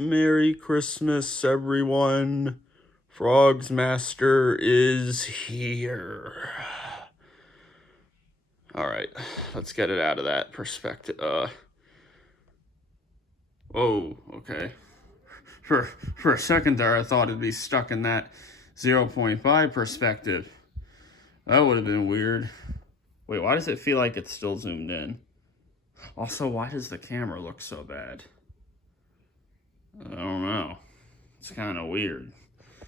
Merry Christmas, everyone. FrogzMaster is here. Alright, let's get it out of that perspective. Oh, okay. For a second there, I thought it'd be stuck in that 0.5 perspective. That would have been weird. Wait, why does it feel like it's still zoomed in? Also, why does the camera look so bad? I don't know. It's kind of weird.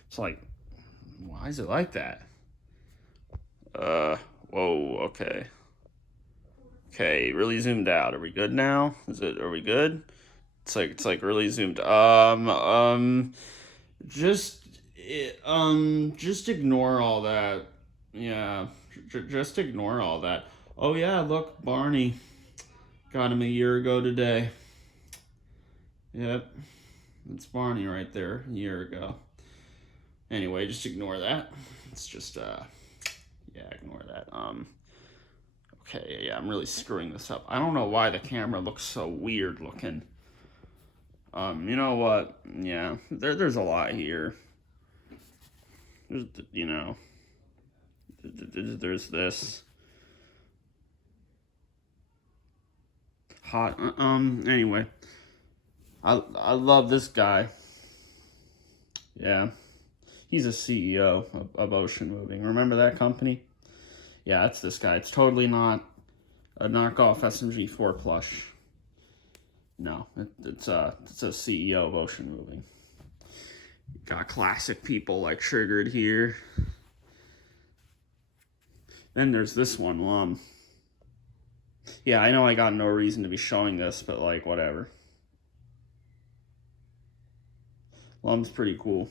It's like, why is it like that? Whoa, okay. Okay, really zoomed out. Are we good now? Are we good? It's like really zoomed. Just ignore all that. Yeah, just ignore all that. Oh yeah, look, Barney. Got him a year ago today. Yep, it's Barney right there, a year ago. Anyway, just ignore that. It's just, yeah, ignore that. Okay, yeah, I'm really screwing this up. I don't know why the camera looks so weird looking. You know what? Yeah, there's a lot here. There's, you know, there's this. Hot, anyway. I love this guy. Yeah. He's a CEO of Ocean Moving. Remember that company? Yeah, it's this guy. It's totally not a knockoff SMG4 plush. No, it's a CEO of Ocean Moving. Got classic people like Triggered here. Then there's this one, yeah, I know I got no reason to be showing this, but like, whatever. Lum's pretty cool.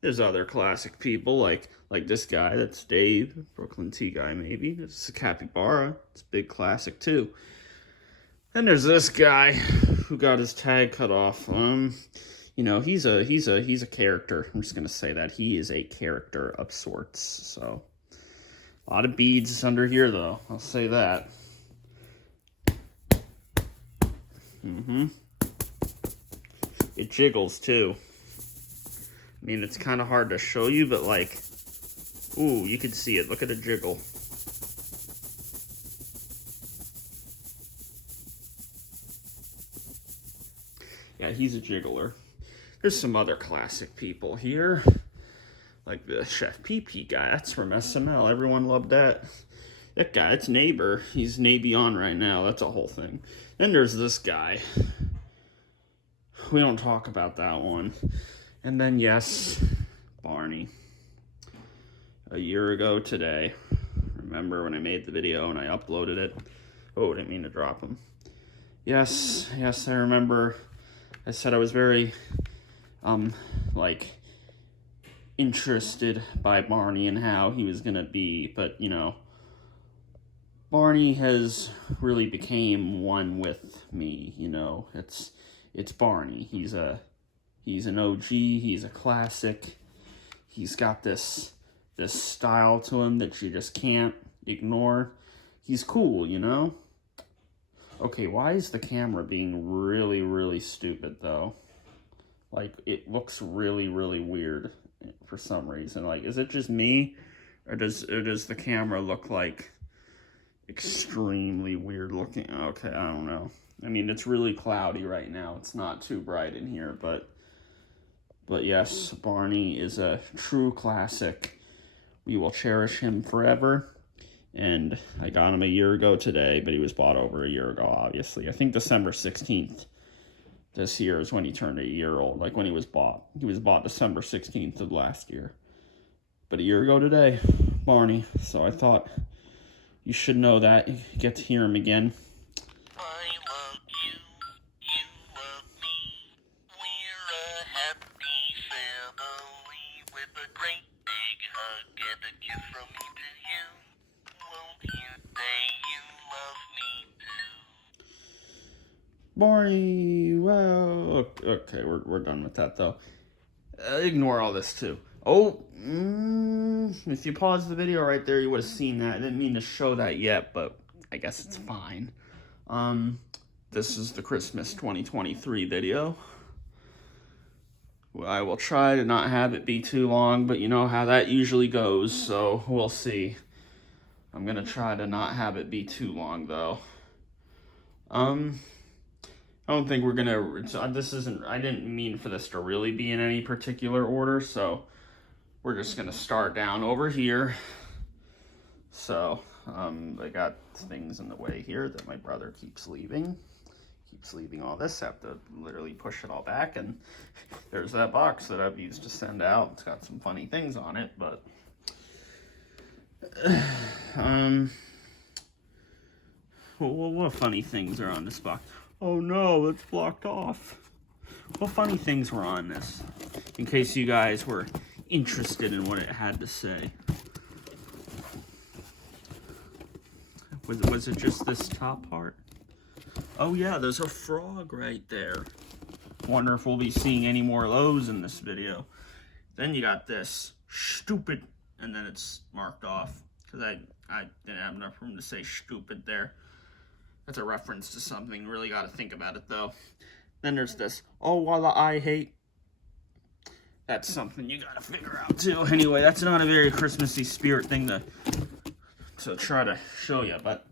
There's other classic people like this guy. That's Dave, Brooklyn Tea guy maybe. This is a Capybara. It's a big classic too. Then there's this guy who got his tag cut off. You know, he's a character. I'm just gonna say that he is a character of sorts. So a lot of beads under here though. I'll say that. It jiggles too. I mean, it's kind of hard to show you, but like, ooh, you can see it. Look at it jiggle. Yeah, he's a jiggler. There's some other classic people here, like the Chef PP guy. That's from SML. Everyone loved that. That guy, it's Neighbor. He's Navy on right now. That's a whole thing. Then there's this guy. We don't talk about that one. And then, yes, Barney. A year ago today. Remember when I made the video and I uploaded it? Oh, I didn't mean to drop him. Yes, I remember. I said I was very, like, interested by Barney and how he was gonna be, but, you know, Barney has really became one with me, you know. It's Barney. He's an OG, he's a classic. He's got this style to him that you just can't ignore. He's cool, you know? Okay, why is the camera being really, really stupid, though? Like, it looks really, really weird for some reason. Like, is it just me? Or does the camera look, like, extremely weird looking? Okay, I don't know. I mean, it's really cloudy right now. It's not too bright in here, but yes, Barney is a true classic. We will cherish him forever. And I got him a year ago today, but he was bought over a year ago, obviously. I think December 16th this year is when he turned a year old, like when he was bought. He was bought December 16th of last year. But a year ago today, Barney. So I thought you should know that. You get to hear him again. Barney, well, okay, we're done with that, though. Ignore all this, too. Oh, if you paused the video right there, you would have seen that. I didn't mean to show that yet, but I guess it's fine. This is the Christmas 2023 video. I will try to not have it be too long, but you know how that usually goes, so we'll see. I'm gonna try to not have it be too long, though. I don't think we're gonna, this isn't, I didn't mean for this to really be in any particular order, so we're just gonna start down over here. So, I got things in the way here that my brother keeps leaving all this. I have to literally push it all back, and there's that box that I've used to send out. It's got some funny things on it, but what funny things are on this box? Oh no, it's blocked off. What funny things were on this? In case you guys were interested in what it had to say. Was it just this top part? Oh yeah, there's a frog right there. Wonder if we'll be seeing any more of those in this video. Then you got this stupid, and then it's marked off because I didn't have enough room to say stupid there. That's a reference to something. Really got to think about it though. Then there's this, oh, while I hate. That's something you got to figure out too. Anyway, that's not a very Christmassy spirit thing to try to show you, but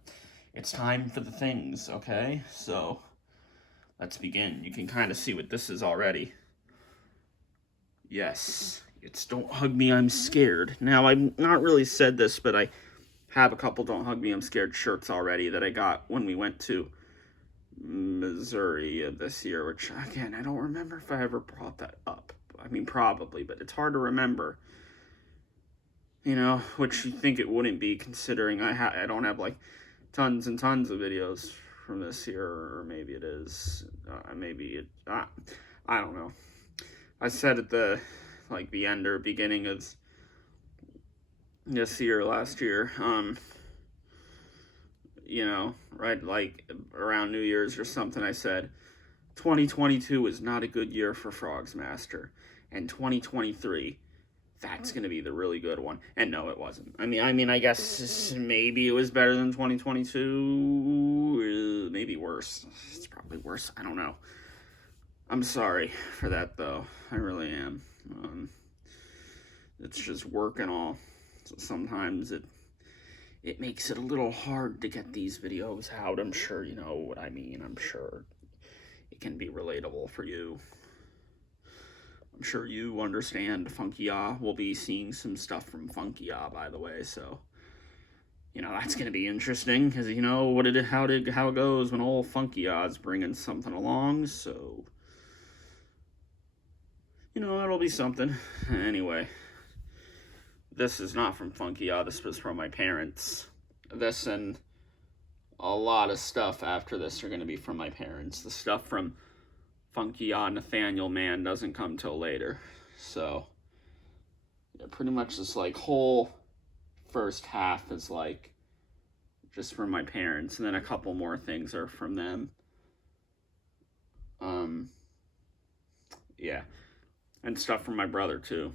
it's time for the things, okay? So let's begin. You can kind of see what this is already. Yes, it's Don't Hug Me, I'm Scared. Now, I've not really said this, but I have a couple Don't Hug Me, I'm Scared shirts already that I got when we went to Missouri this year, which, again, I don't remember if I ever brought that up. I mean, probably, but it's hard to remember. You know, which you think it wouldn't be, considering I don't have, like, tons and tons of videos from this year, or maybe it is. I don't know. I said at the end or beginning of this year, last year, you know, right, like around New Year's or something, I said 2022 is not a good year for FrogzMaster, and 2023, that's going to be the really good one. And no, it wasn't. I mean, I guess maybe it was better than 2022, maybe worse. It's probably worse. I don't know. I'm sorry for that, though. I really am. It's just work and all. So sometimes it makes it a little hard to get these videos out. I'm sure you know what I mean. I'm sure it can be relatable for you. I'm sure you understand Funky Ah. We'll be seeing some stuff from Funky Ah, by the way, so you know that's gonna be interesting because you know how it goes when old Funky Ah's bringing something along. So you know that'll be something. Anyway, this is not from Funky Ah. This was from my parents. This and a lot of stuff after this are gonna be from my parents. The stuff from Funky Ah Nathaniel Man doesn't come till later. So yeah, pretty much this like whole first half is like just from my parents, and then a couple more things are from them. Yeah, and stuff from my brother too.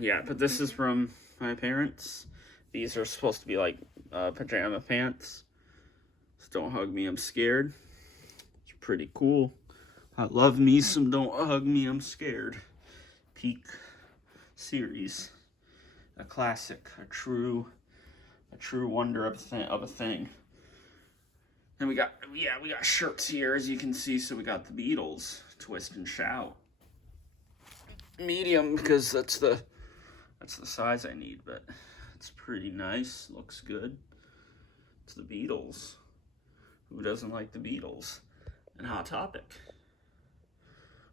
Yeah, but this is from my parents. These are supposed to be like pajama pants. So Don't Hug Me, I'm Scared. It's pretty cool. I love me some Don't Hug Me, I'm Scared. Peak series. A classic. A true wonder of a thing. And we got shirts here, as you can see. So we got the Beatles, Twist and Shout. Medium, because that's the size I need, but it's pretty nice. Looks good. It's the Beatles. Who doesn't like the Beatles? And Hot Topic.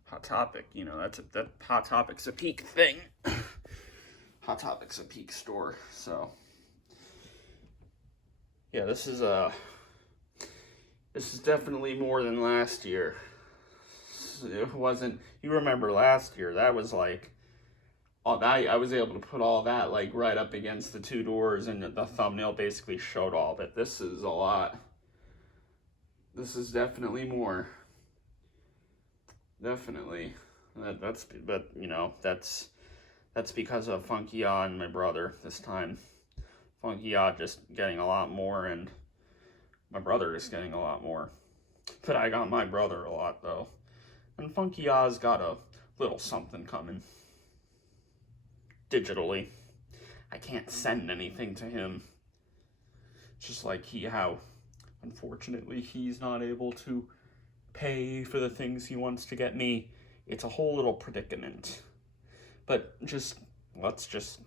Hot Topic, you know, that Hot Topic's a peak thing. Hot Topic's a peak store, so yeah, this is definitely more than last year. It wasn't, you remember last year, that was like, all that, I was able to put all that like right up against the two doors, and the thumbnail basically showed all of it. This is a lot. This is definitely more. Definitely. But you know, that's because of Funky Ah and my brother this time. Funky Ah just getting a lot more, and My brother is getting a lot more. But I got my brother a lot, though. And Funky Oz got a little something coming. Digitally. I can't send anything to him. Just like how, unfortunately, he's not able to pay for the things he wants to get me. It's a whole little predicament. But let's just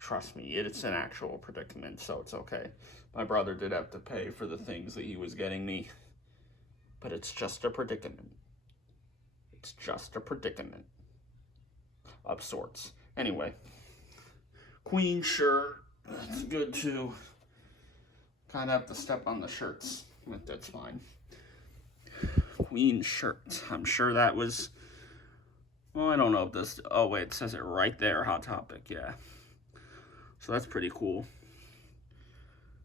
trust me, it's an actual predicament, so it's okay. My brother did have to pay for the things that he was getting me, but it's just a predicament. It's just a predicament of sorts. Anyway, Queen shirt, that's good too. Kind of have to step on the shirts, but that's fine. Queen shirt, I'm sure that was, well, I don't know if this, oh wait, it says it right there, Hot Topic, yeah. So that's pretty cool.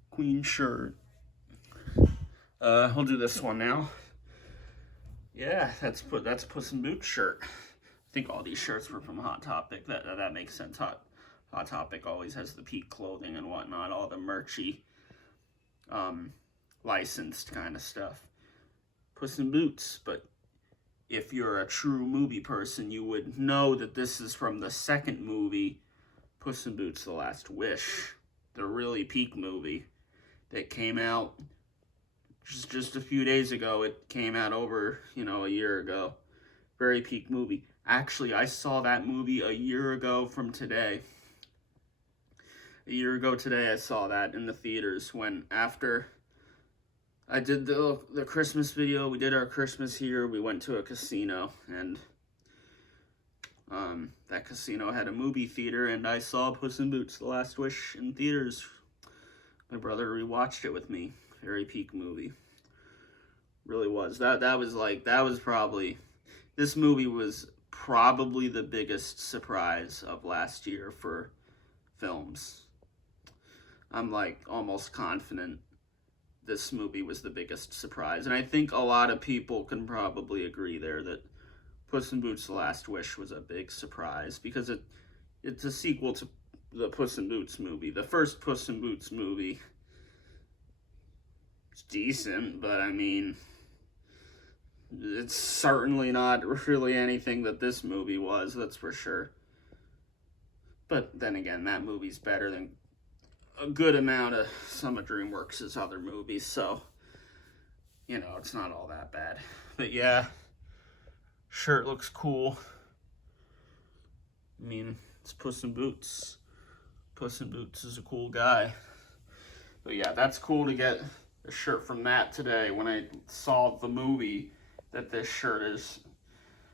Queen shirt. I'll do this one now. Yeah, that's Puss in Boots shirt. I think all these shirts were from Hot Topic. That makes sense. Hot Topic always has the peak clothing and whatnot, all the merchy, licensed kind of stuff. Puss in Boots, but if you're a true movie person, you would know that this is from the second movie, Puss in Boots: The Last Wish, the really peak movie that came out just a few days ago. It came out over, a year ago. Very peak movie. Actually, I saw that movie a year ago from today. A year ago today, I saw that in the theaters when after I did the Christmas video, we did our Christmas here, we went to a casino, and that casino had a movie theater, and I saw Puss in Boots: The Last Wish in theaters. My brother rewatched it with me. Very peak movie. Really was. This movie was probably the biggest surprise of last year for films. I'm almost confident this movie was the biggest surprise. And I think a lot of people can probably agree there that Puss in Boots: The Last Wish was a big surprise because it's a sequel to the Puss in Boots movie. The first Puss in Boots movie is decent, but I mean, it's certainly not really anything that this movie was, that's for sure. But then again, that movie's better than a good amount of some of DreamWorks' other movies, so, it's not all that bad. But yeah, shirt looks cool. I mean, it's Puss in Boots. Puss in Boots is a cool guy. But yeah, that's cool to get a shirt from that today when I saw the movie that this shirt is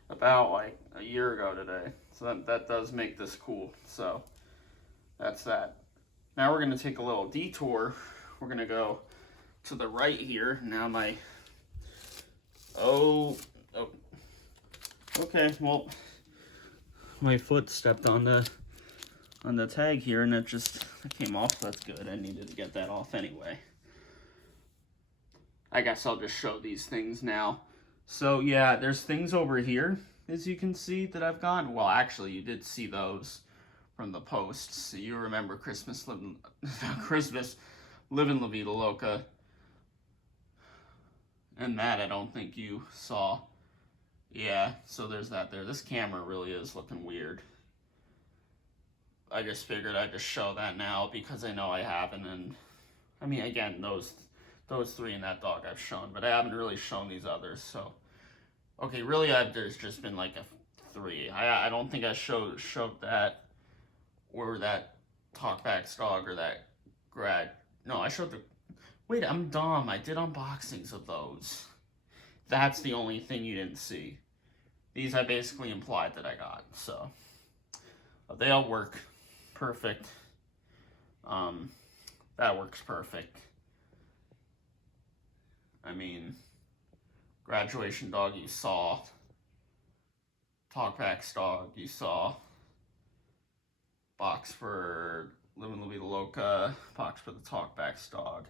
about a year ago today. So that does make this cool. So that's that. Now we're going to take a little detour. We're going to go to the right here. Now okay, well, my foot stepped on the tag here, and it came off. That's good. I needed to get that off anyway. I guess I'll just show these things now. So yeah, there's things over here, as you can see, that I've gotten. Well, actually, you did see those from the posts. You remember Christmas Living La Vida Loca. And that I don't think you saw. Yeah, so there's that there. This camera really is looking weird. I just figured I'd just show that now because I know I haven't. And I mean, again, those three and that dog I've shown, but I haven't really shown these others. So, okay, really, there's just been like a 3. I don't think I showed that or that Talkbacks dog or that grad. No, I showed the. Wait, I'm dumb. I did unboxings of those. That's the only thing you didn't see. These I basically implied that I got. So they all work perfect. That works perfect. I mean, graduation dog you saw. Talkbacks dog you saw. Box for Living La Vida Loca. Box for the Talkbacks dog.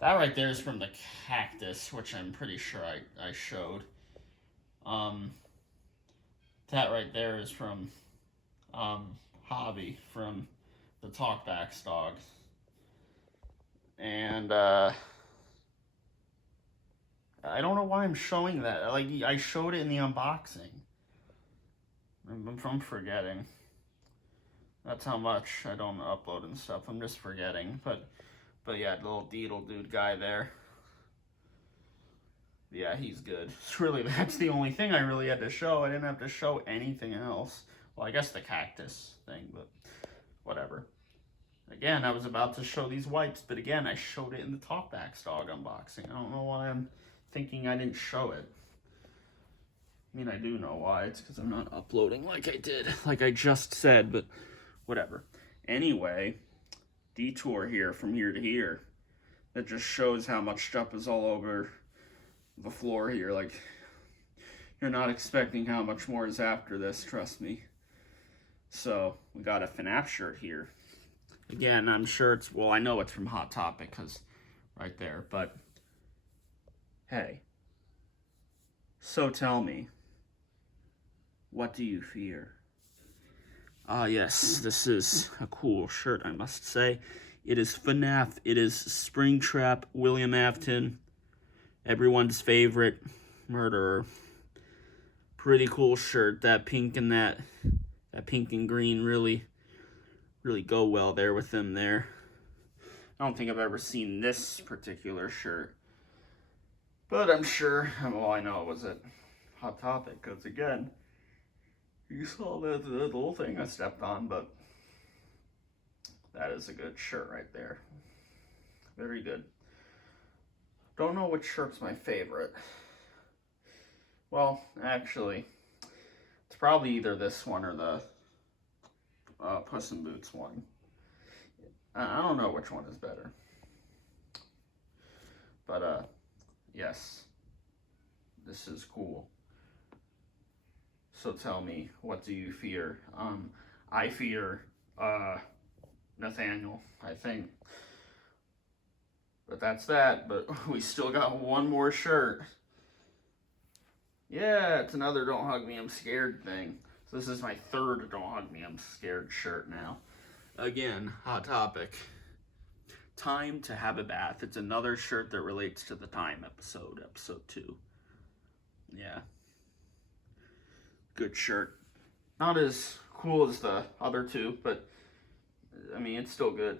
That right there is from the cactus, which I'm pretty sure I showed. That right there is from Hobby, from the Talkbacks dog. And I don't know why I'm showing that. Like, I showed it in the unboxing. I'm forgetting. That's how much I don't upload and stuff. I'm just forgetting. But yeah, the little Deedle Dude guy there. Yeah, he's good. It's really, that's the only thing I really had to show. I didn't have to show anything else. Well, I guess the cactus thing, but whatever. Again, I was about to show these wipes, but again, I showed it in the Talkbacks dog unboxing. I don't know why I'm thinking I didn't show it. I mean, I do know why. It's because I'm not uploading like I did, like I just said, but whatever. Anyway, detour here from here to here. That just shows how much stuff is all over the floor here. Like, you're not expecting how much more is after this, trust me. So, we got a FNAF shirt here. Again, I'm sure it's, well, I know it's from Hot Topic, because right there, but hey. So tell me, what do you fear? Ah, yes, this is a cool shirt, I must say. It is FNAF, it is Springtrap, William Afton, everyone's favorite murderer. Pretty cool shirt. That pink and that pink and green really go well there with them there. I don't think I've ever seen this particular shirt, but I'm sure, well, I know it was at Hot Topic, because again, you saw the little thing I stepped on, but that is a good shirt right there. Very good. Don't know which shirt's my favorite. Well, actually, it's probably either this one or the Puss in Boots one. I don't know which one is better. But, yes. This is cool. So tell me, what do you fear? I fear, Nathaniel, I think. But that's that, but we still got one more shirt. Yeah, it's another Don't Hug Me, I'm Scared thing. So this is my third Don't Hug Me, I'm Scared shirt now. Again, Hot Topic. Time to Have a Bath. It's another shirt that relates to the Time episode, episode 2. Yeah. Good shirt. Not as cool as the other two, but I mean, it's still good.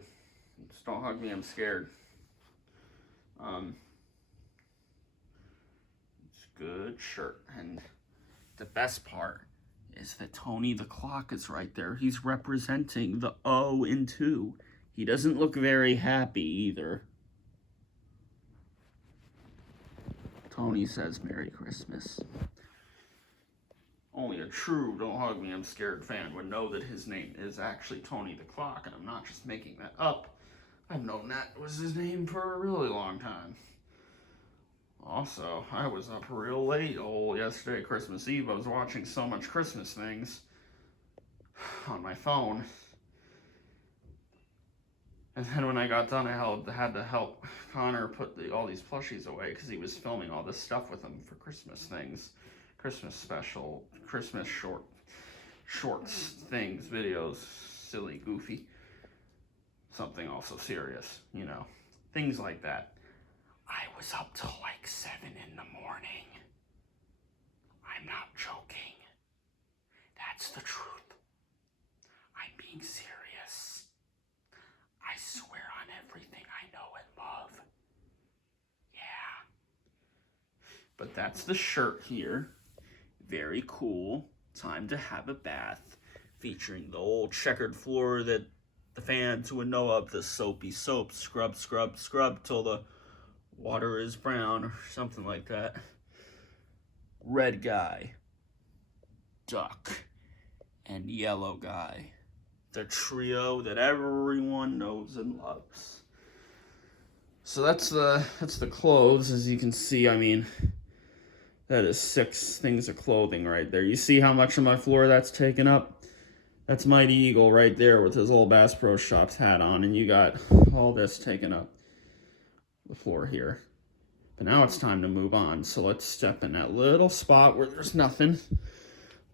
Just don't hug me, I'm scared. It's a good shirt. And the best part is that Tony the Clock is right there. He's representing the O in 2. He doesn't look very happy either. Tony says Merry Christmas. Only a true Don't Hug Me, I'm Scared fan would know that his name is actually Tony the Clock, and I'm not just making that up. I've known that was his name for a really long time. Also, I was up real late yesterday, Christmas Eve. I was watching so much Christmas things on my phone. And then when I got done, I had to help Connor put all these plushies away because he was filming all this stuff with them for Christmas things. Christmas special, Christmas shorts, things, videos, silly, goofy. Something also serious, you know. Things like that. I was up till like 7 in the morning. I'm not joking. That's the truth. I'm being serious. I swear on everything I know and love. Yeah. But that's the shirt here. Very cool. Time to Have a Bath. Featuring the old checkered floor that the fans would know of. The soapy soap. Scrub, scrub, scrub till the water is brown or something like that. Red guy. Duck. And yellow guy. The trio that everyone knows and loves. So that's the clothes. As you can see, I mean, that is 6 things of clothing right there. You see how much of my floor that's taken up? That's Mighty Eagle right there with his old Bass Pro Shops hat on, and you got all this taken up the floor here. But now it's time to move on. So let's step in that little spot where there's nothing.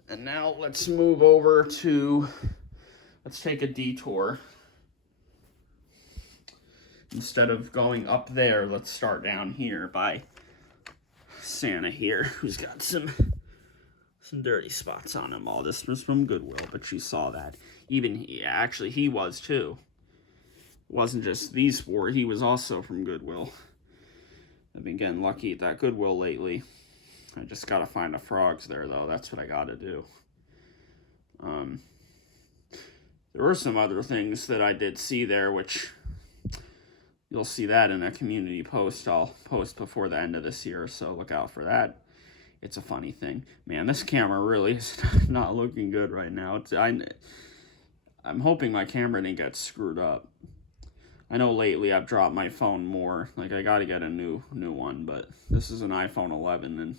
And now let's move over to, let's take a detour. Instead of going up there, let's start down here by Santa here who's got some dirty spots on him. All this was from Goodwill, but you saw that. Even he was too. It wasn't just these four, he was also from Goodwill. I've been getting lucky at that Goodwill lately. I just gotta find a frogs there though, that's what I gotta do. There were some other things that I did see there, which you'll see that in a community post I'll post before the end of this year, so look out for that. It's a funny thing. Man, this camera really is not looking good right now. I'm hoping my camera didn't get screwed up. I know lately I've dropped my phone more. Like, I gotta get a new one, but this is an iPhone 11, and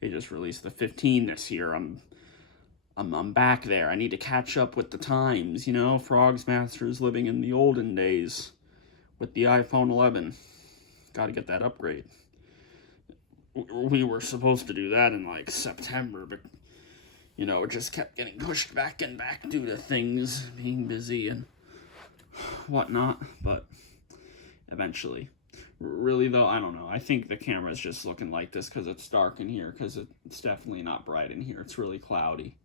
they just released the 15 this year. I'm back there. I need to catch up with the times, you know? FrogzMaster is living in the olden days with the iPhone 11. Gotta get that upgrade. We were supposed to do that in, like, September, but, you know, it just kept getting pushed back and back due to things being busy and whatnot, but eventually. Really, though, I don't know. I think the camera's just looking like this because it's dark in here, because it's definitely not bright in here. It's really cloudy.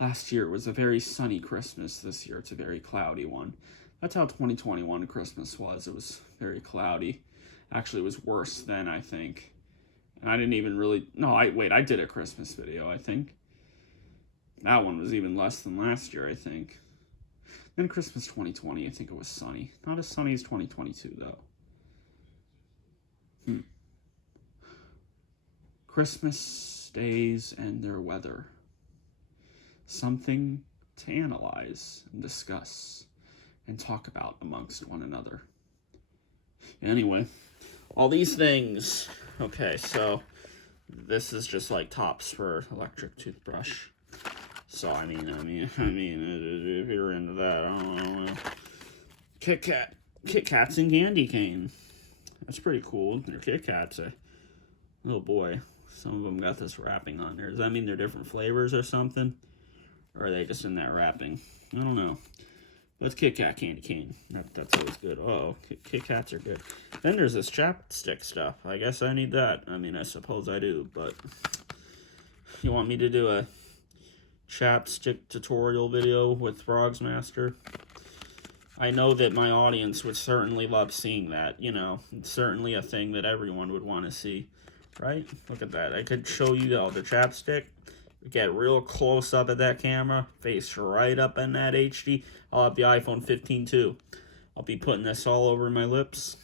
Last year was a very sunny Christmas. This year it's a very cloudy one. That's how 2021 Christmas was. It was very cloudy. Actually, it was worse then, I think. And I didn't even really... No, I did a Christmas video, I think. That one was even less than last year, I think. Then Christmas 2020, I think it was sunny. Not as sunny as 2022, though. Christmas days and their weather. Something to analyze and discuss and talk about amongst one another. Anyway, all these things. Okay, so this is just like tops for electric toothbrush. So I mean, if you're into that, I don't know. Kit Kats and candy cane. That's pretty cool. They're Kit Kats. Oh boy, some of them got this wrapping on there. Does that mean they're different flavors or something? Or are they just in that wrapping? I don't know. But it's Kit Kat candy cane. That's always good. Oh, Kit Kats are good. Then there's this chapstick stuff. I guess I need that. I mean, I suppose I do, but you want me to do a chapstick tutorial video with FrogzMaster? I know that my audience would certainly love seeing that. You know, it's certainly a thing that everyone would want to see, right? Look at that. I could show you the chapstick. Get real close up at that camera, face right up in that HD. I'll have the iPhone 15 too. I'll be putting this all over my lips.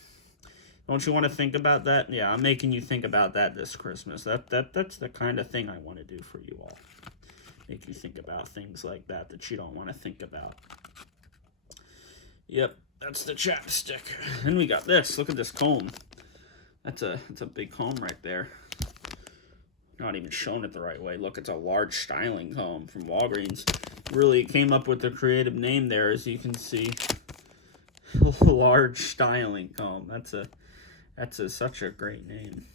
Don't you want to think about that? Yeah, I'm making you think about that this Christmas. That's the kind of thing I want to do for you all. Make you think about things like that you don't want to think about. Yep, that's the chapstick. Then we got this. Look at this comb. That's a big comb right there. Not even showing it the right way. Look, it's a large styling comb from Walgreens. Really came up with the creative name there, as you can see. Large styling comb. That's such a great name.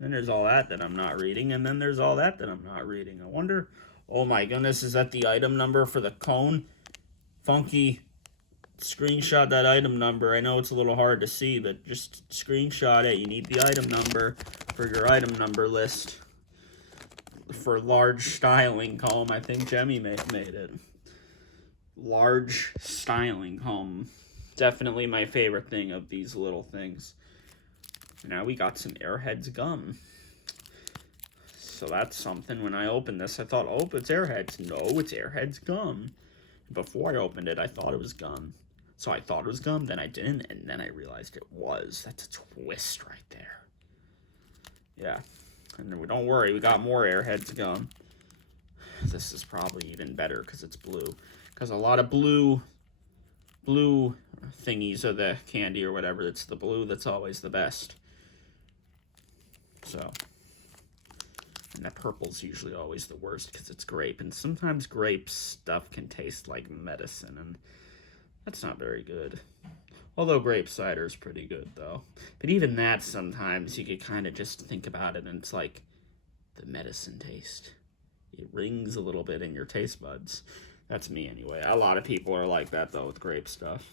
Then there's all that I'm not reading, and then there's all that I'm not reading. I wonder, oh my goodness, is that the item number for the cone? Funky, screenshot that item number. I know it's a little hard to see, but just screenshot it. You need the item number for your item number list. For large styling comb, I think Jemmy made it. Large styling comb. Definitely my favorite thing of these little things. Now we got some Airheads gum. So that's something. When I opened this, I thought, oh, it's Airheads. No, it's Airheads gum. Before I opened it, I thought it was gum. So I thought it was gum, then I didn't, and then I realized it was. That's a twist right there. Yeah. And don't worry, we got more Airheads gum. This is probably even better because it's blue. Because a lot of blue thingies are the candy or whatever. It's the blue that's always the best. So, and the purple's usually always the worst because it's grape. And sometimes grape stuff can taste like medicine, and that's not very good. Although grape cider is pretty good, though. But even that, sometimes you could kind of just think about it, and it's like the medicine taste. It rings a little bit in your taste buds. That's me, anyway. A lot of people are like that, though, with grape stuff.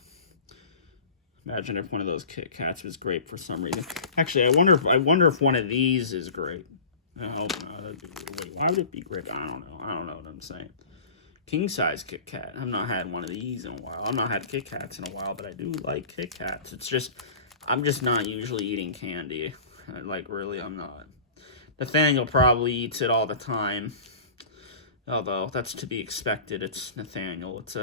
Imagine if one of those Kit Kats was grape for some reason. Actually, I wonder if one of these is grape. I hope not. That'd be weird. Wait, why would it be grape? I don't know. I don't know what I'm saying. King size Kit Kat. I've not had one of these in a while. I've not had Kit Kats in a while, but I do like Kit Kats. It's just, I'm just not usually eating candy. Like, really, I'm not. Nathaniel probably eats it all the time. Although, that's to be expected. It's Nathaniel. It's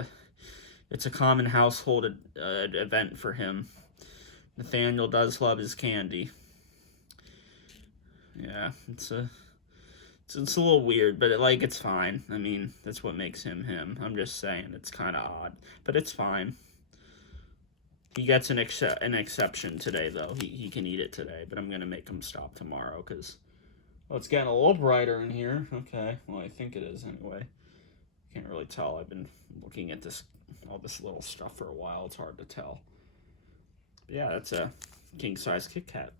a common household event for him. Nathaniel does love his candy. Yeah, it's a little weird, but it's fine. I mean, that's what makes him him. I'm just saying, it's kind of odd, but it's fine. He gets an exception today, though. He can eat it today, but I'm going to make him stop tomorrow, because, well, it's getting a little brighter in here. Okay, well, I think it is anyway. Can't really tell. I've been looking at all this little stuff for a while. It's hard to tell. But yeah, that's a king-size Kit Kat.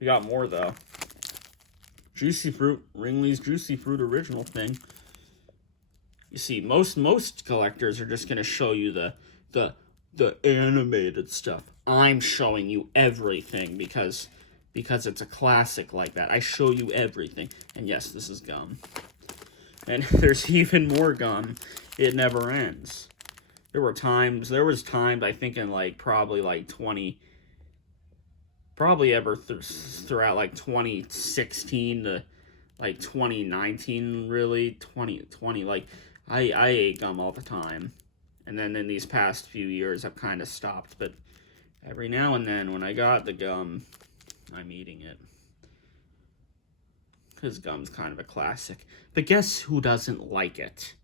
We got more, though. Juicy Fruit, Ringley's Juicy Fruit original thing. You see, most collectors are just going to show you the animated stuff. I'm showing you everything because it's a classic like that. I show you everything. And yes, this is gum. And there's even more gum. It never ends. There was times, I think in throughout 2016 to 2019, really 2020, I ate gum all the time. And then in these past few years I've kind of stopped, but every now and then when I got the gum, I'm eating it. Because gum's kind of a classic. But guess who doesn't like it?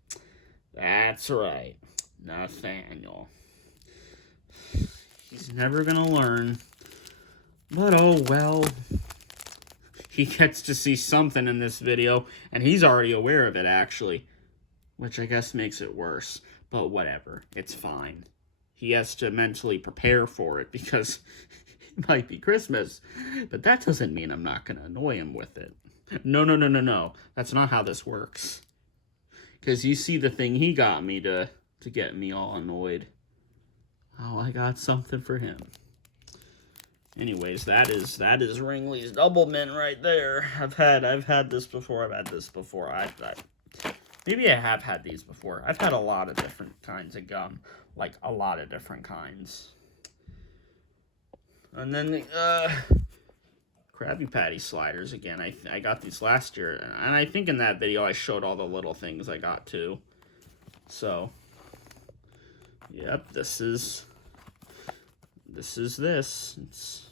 That's right, Nathaniel. He's never gonna learn. But oh well. He gets to see something in this video, and he's already aware of it, actually. Which I guess makes it worse. But whatever, it's fine. He has to mentally prepare for it, because it might be Christmas. But that doesn't mean I'm not gonna annoy him with it. No. That's not how this works. Because you see the thing he got me to get me all annoyed. Oh, I got something for him. Anyways, that is Ringley's Double Mint right there. I've had this before. Maybe I have had these before. I've had a lot of different kinds of gum, like a lot of different kinds. And then the Krabby Patty sliders again. I got these last year, and I think in that video I showed all the little things I got too. So, yep, this is this.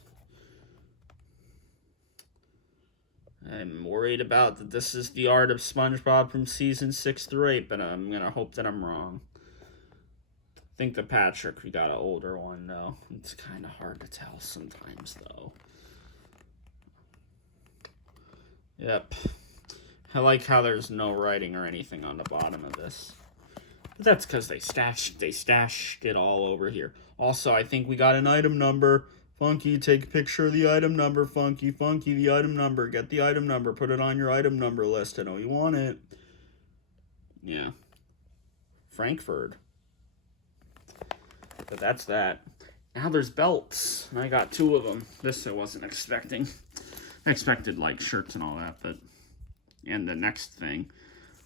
I'm worried about that this is the art of SpongeBob from season 6 through 8, but I'm gonna hope that I'm wrong. I think the Patrick, we got an older one though. It's kind of hard to tell sometimes though. Yep. I like how there's no writing or anything on the bottom of this. But that's because they stashed it all over here. Also, I think we got an item number. Funky, take a picture of the item number. Funky, the item number. Get the item number. Put it on your item number list. I know you want it. Yeah. Frankfurt. But that's that. Now there's belts. And I got 2 of them. This I wasn't expecting. I expected, shirts and all that, but... And the next thing.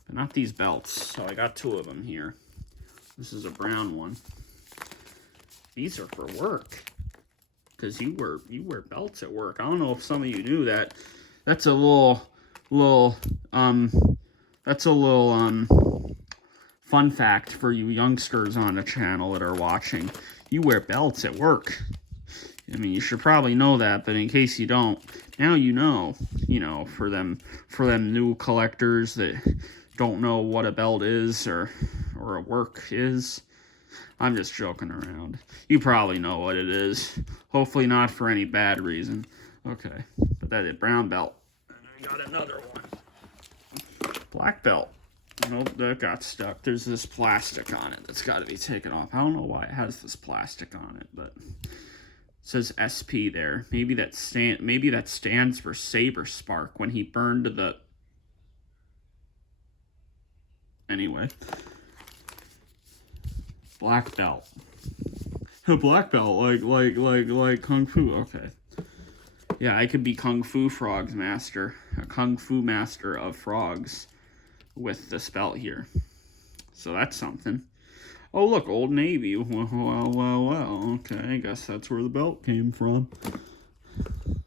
But not these belts. So I got 2 of them here. This is a brown one. These are for work. Because you wear belts at work. I don't know if some of you knew that. That's a little fun fact for you youngsters on the channel that are watching. You wear belts at work. I mean, you should probably know that, but in case you don't, now you know. You know, for them new collectors that don't know what a belt is or a work is. I'm just joking around. You probably know what it is. Hopefully not for any bad reason. Okay, but that is brown belt. And I got another one. Black belt. Nope, that got stuck. There's this plastic on it that's got to be taken off. I don't know why it has this plastic on it, but it says SP there. Maybe that stands for Saber Spark when he burned the... Anyway. Black belt. A black belt, like Kung Fu. Okay. Yeah, I could be Kung Fu FrogzMaster. A Kung Fu master of frogs with this belt here. So that's something. Oh, look, Old Navy. Well. Okay, I guess that's where the belt came from.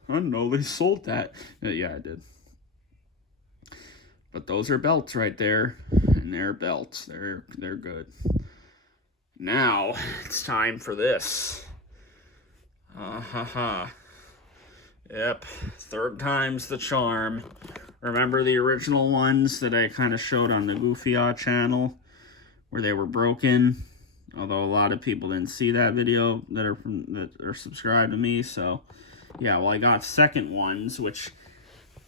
I don't know, they sold that. Yeah, I did. But those are belts right there. And they're belts. They're good. Now, it's time for this. Yep, third time's the charm. Remember the original ones that I kind of showed on the Goofy channel? Where they were broken? Although a lot of people didn't see that video that are subscribed to me, so... Yeah, well, I got second ones, which...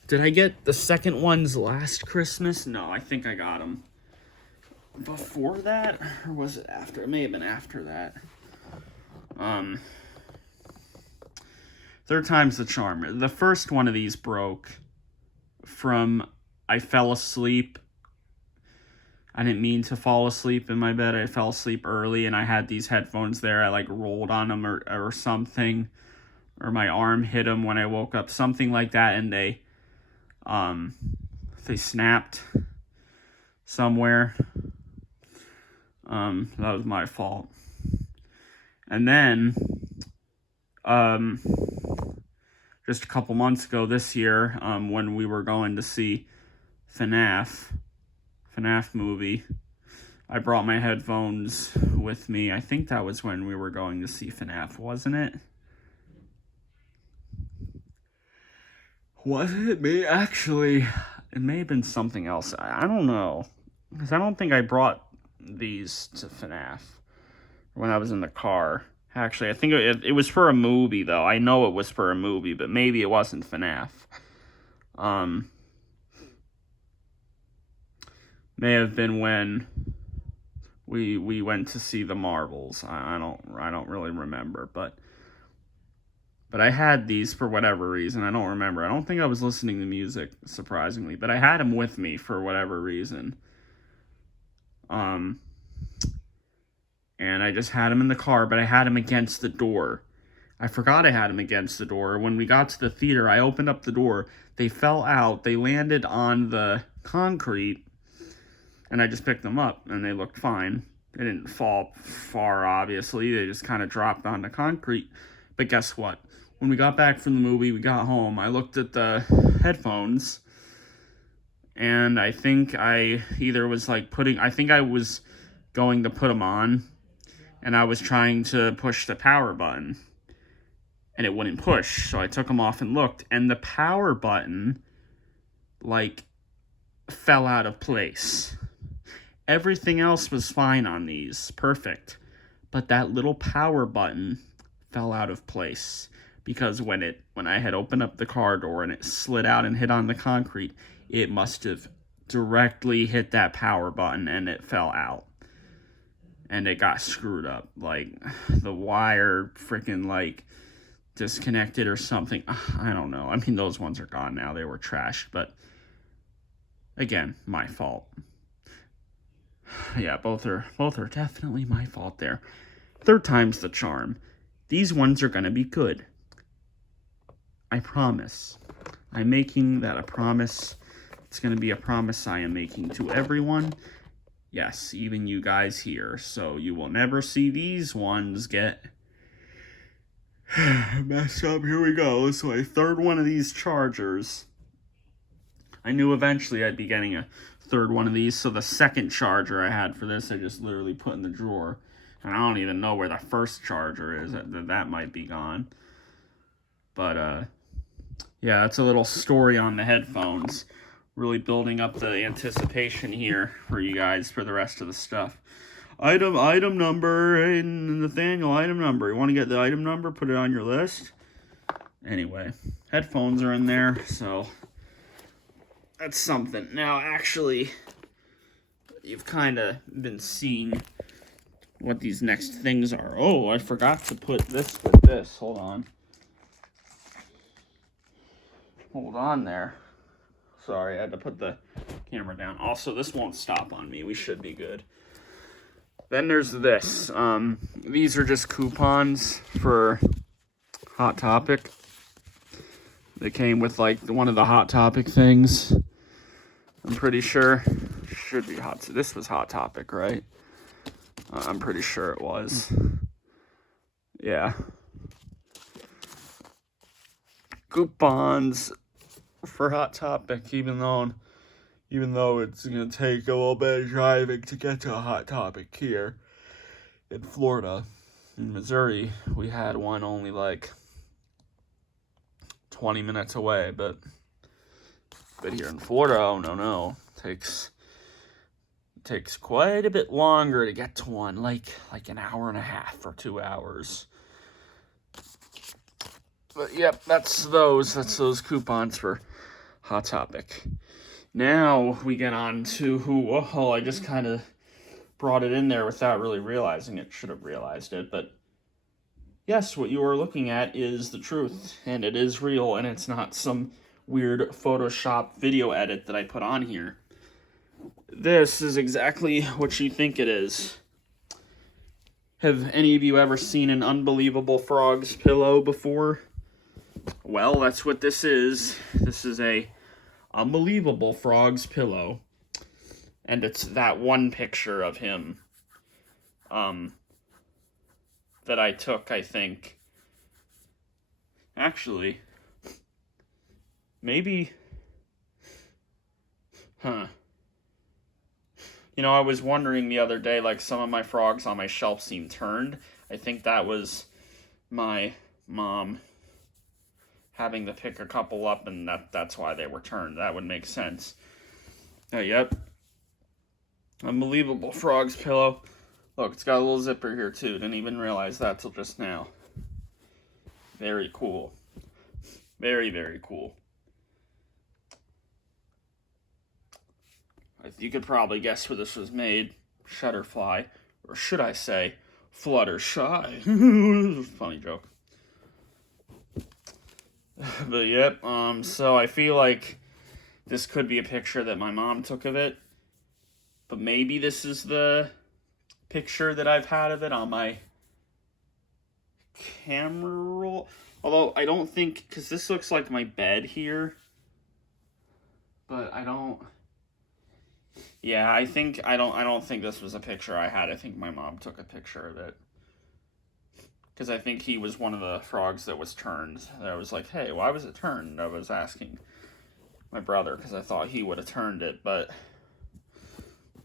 Did I get the second ones last Christmas? No, I think I got them before that, or was it after? It may have been after that. Third time's the charm. The first one of these broke from I fell asleep. I didn't mean to fall asleep in my bed. I fell asleep early, and I had these headphones there. I, like, rolled on them or something, or my arm hit them when I woke up, something like that, and they snapped somewhere. That was my fault. And then, just a couple months ago this year, when we were going to see FNAF movie, I brought my headphones with me. I think that was when we were going to see FNAF, wasn't it? Was it me? Actually, it may have been something else. I don't know. Because I don't think I brought these to FNAF when I was in the car. Actually, I think it was for a movie, though. I know it was for a movie, but maybe it wasn't FNAF. May have been when we went to see the Marvels. I don't really remember, but I had these for whatever reason. I don't remember. I don't think I was listening to music, surprisingly, but I had them with me for whatever reason. And I just had them in the car, but I had them against the door. I forgot I had them against the door. When we got to the theater, I opened up the door. They fell out. They landed on the concrete, and I just picked them up, and they looked fine. They didn't fall far, obviously. They just kind of dropped on the concrete. But guess what? When we got back from the movie, we got home, I looked at the headphones, and I think I either was like I think I was going to put them on, and I was trying to push the power button, and it wouldn't push, so I took them off and looked, and the power button, like, fell out of place. Everything else was fine on these, perfect, but that little power button fell out of place, because when I had opened up the car door and it slid out and hit on the concrete, it must have directly hit that power button and it fell out. And it got screwed up. Like, the wire freaking, like, disconnected or something. I don't know. I mean, those ones are gone now. They were trashed. But, again, my fault. Yeah, both are definitely my fault there. Third time's the charm. These ones are going to be good. I promise. I'm making that a promise. It's going to be a promise I am making to everyone. Yes, even you guys here. So you will never see these ones get messed up. Here we go. So a third one of these chargers. I knew eventually I'd be getting a third one of these. So the second charger I had for this, I just literally put in the drawer. And I don't even know where the first charger is. That might be gone. But, yeah, that's a little story on the headphones. Really building up the anticipation here for you guys for the rest of the stuff. Item number, and Nathaniel, item number. You want to get the item number? Put it on your list. Anyway, headphones are in there, so that's something. Now, actually, you've kind of been seeing what these next things are. Oh, I forgot to put this with this. Hold on. Hold on there. Sorry, I had to put the camera down. Also, this won't stop on me. We should be good. Then there's this. These are just coupons for Hot Topic. They came with like one of the Hot Topic things. I'm pretty sure. Should be Hot. This was Hot Topic, right? I'm pretty sure it was. Yeah. Coupons for Hot Topic, even though it's gonna take a little bit of driving to get to a Hot Topic here in Florida. In Missouri, we had one only like 20 minutes away, but here in Florida, oh no, takes quite a bit longer to get to one, like an hour and a half or 2 hours. But yep, that's those coupons for Hot Topic. Now we get on to I just kind of brought it in there without really realizing it. Should have realized it, but yes, what you are looking at is the truth, and it is real, and it's not some weird Photoshop video edit that I put on here. This is exactly what you think it is. Have any of you ever seen an unbelievable frog's pillow before? Well, that's what this is. This is a unbelievable frog's pillow. And it's that one picture of him that I took, I think. Actually, maybe, You know, I was wondering the other day, like, some of my frogs on my shelf seemed turned. I think that was my mom having to pick a couple up, and that's why they were turned. That would make sense. Yep. Unbelievable frog's pillow. Look, it's got a little zipper here, too. Didn't even realize that till just now. Very cool. Very, very cool. You could probably guess where this was made. Shutterfly. Or should I say, Fluttershy. Funny joke. But yep, so I feel like this could be a picture that my mom took of it. But maybe this is the picture that I've had of it on my camera roll. Although I don't think, because this looks like my bed here. But I don't. Yeah, I don't think this was a picture I had. I think my mom took a picture of it. Because I think he was one of the frogs that was turned. I was like, hey, why was it turned? I was asking my brother because I thought he would have turned it, but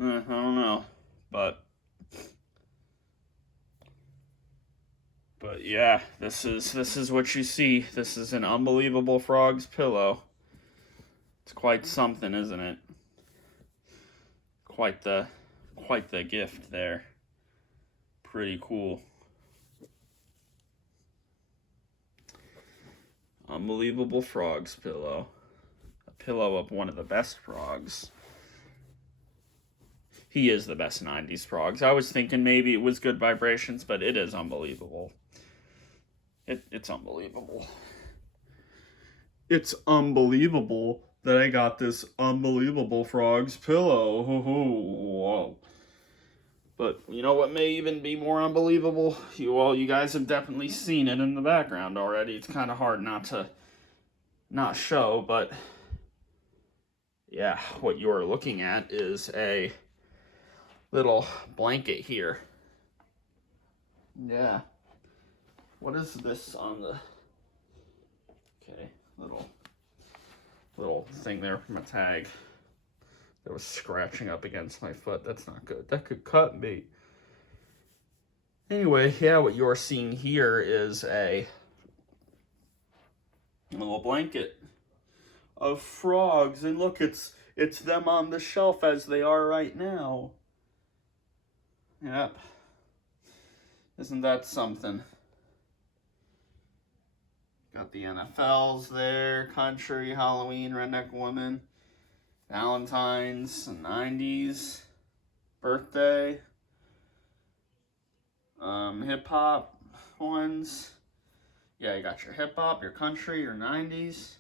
I don't know. But yeah, this is what you see. This is an unbelievable frog's pillow. It's quite something, isn't it? Quite the gift there. Pretty cool. Unbelievable frog's pillow. A pillow of one of the best frogs. He is the best 90s frogs. I was thinking maybe it was Good Vibrations, but it is unbelievable. It's unbelievable. It's unbelievable that I got this unbelievable frog's pillow. Whoa. But you know what may even be more unbelievable? You guys have definitely seen it in the background already. It's kind of hard not to not show, but yeah, what you're looking at is a little blanket here. Yeah. What is this on the... Okay, little thing there from a tag that was scratching up against my foot. That's not good. That could cut me. Anyway, yeah, what you're seeing here is a little blanket of frogs. And look, it's them on the shelf as they are right now. Yep. Isn't that something? Got the NFLs there, country, Halloween, redneck woman, Valentine's, 90s, birthday, hip-hop ones. Yeah, you got your hip-hop, your country, your 90s.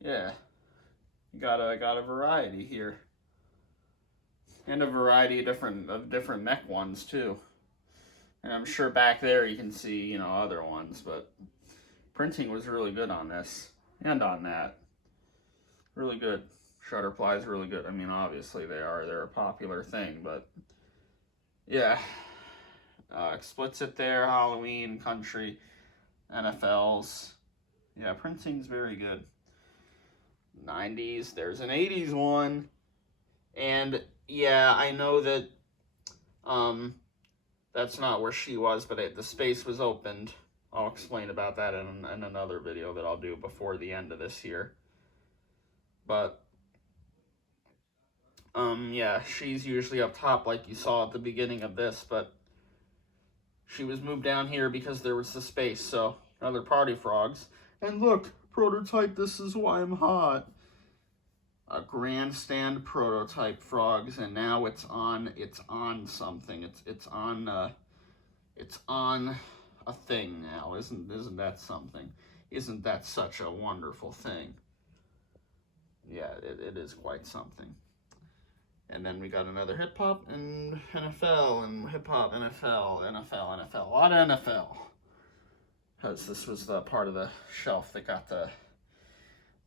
Yeah, you got a variety here. And a variety of different mech ones too. And I'm sure back there you can see, you know, other ones, but printing was really good on this and on that. Really good. Shutterfly is really good. I mean, obviously they're a popular thing, but yeah. Explicit there, Halloween, country, NFLs. Yeah, printing's very good. 90s, there's an 80s one. And yeah, I know that that's not where she was, but the space was opened. I'll explain about that in another video that I'll do before the end of this year. But yeah, she's usually up top like you saw at the beginning of this, but she was moved down here because there was the space. So another party frogs. And look, prototype, this is why I'm hot. A grandstand prototype frogs, and now it's on something. It's on a thing now. Isn't that something? Isn't that such a wonderful thing? Yeah, it is quite something. And then we got another hip hop and NFL and hip hop, NFL. A lot of NFL. Because this was the part of the shelf that got the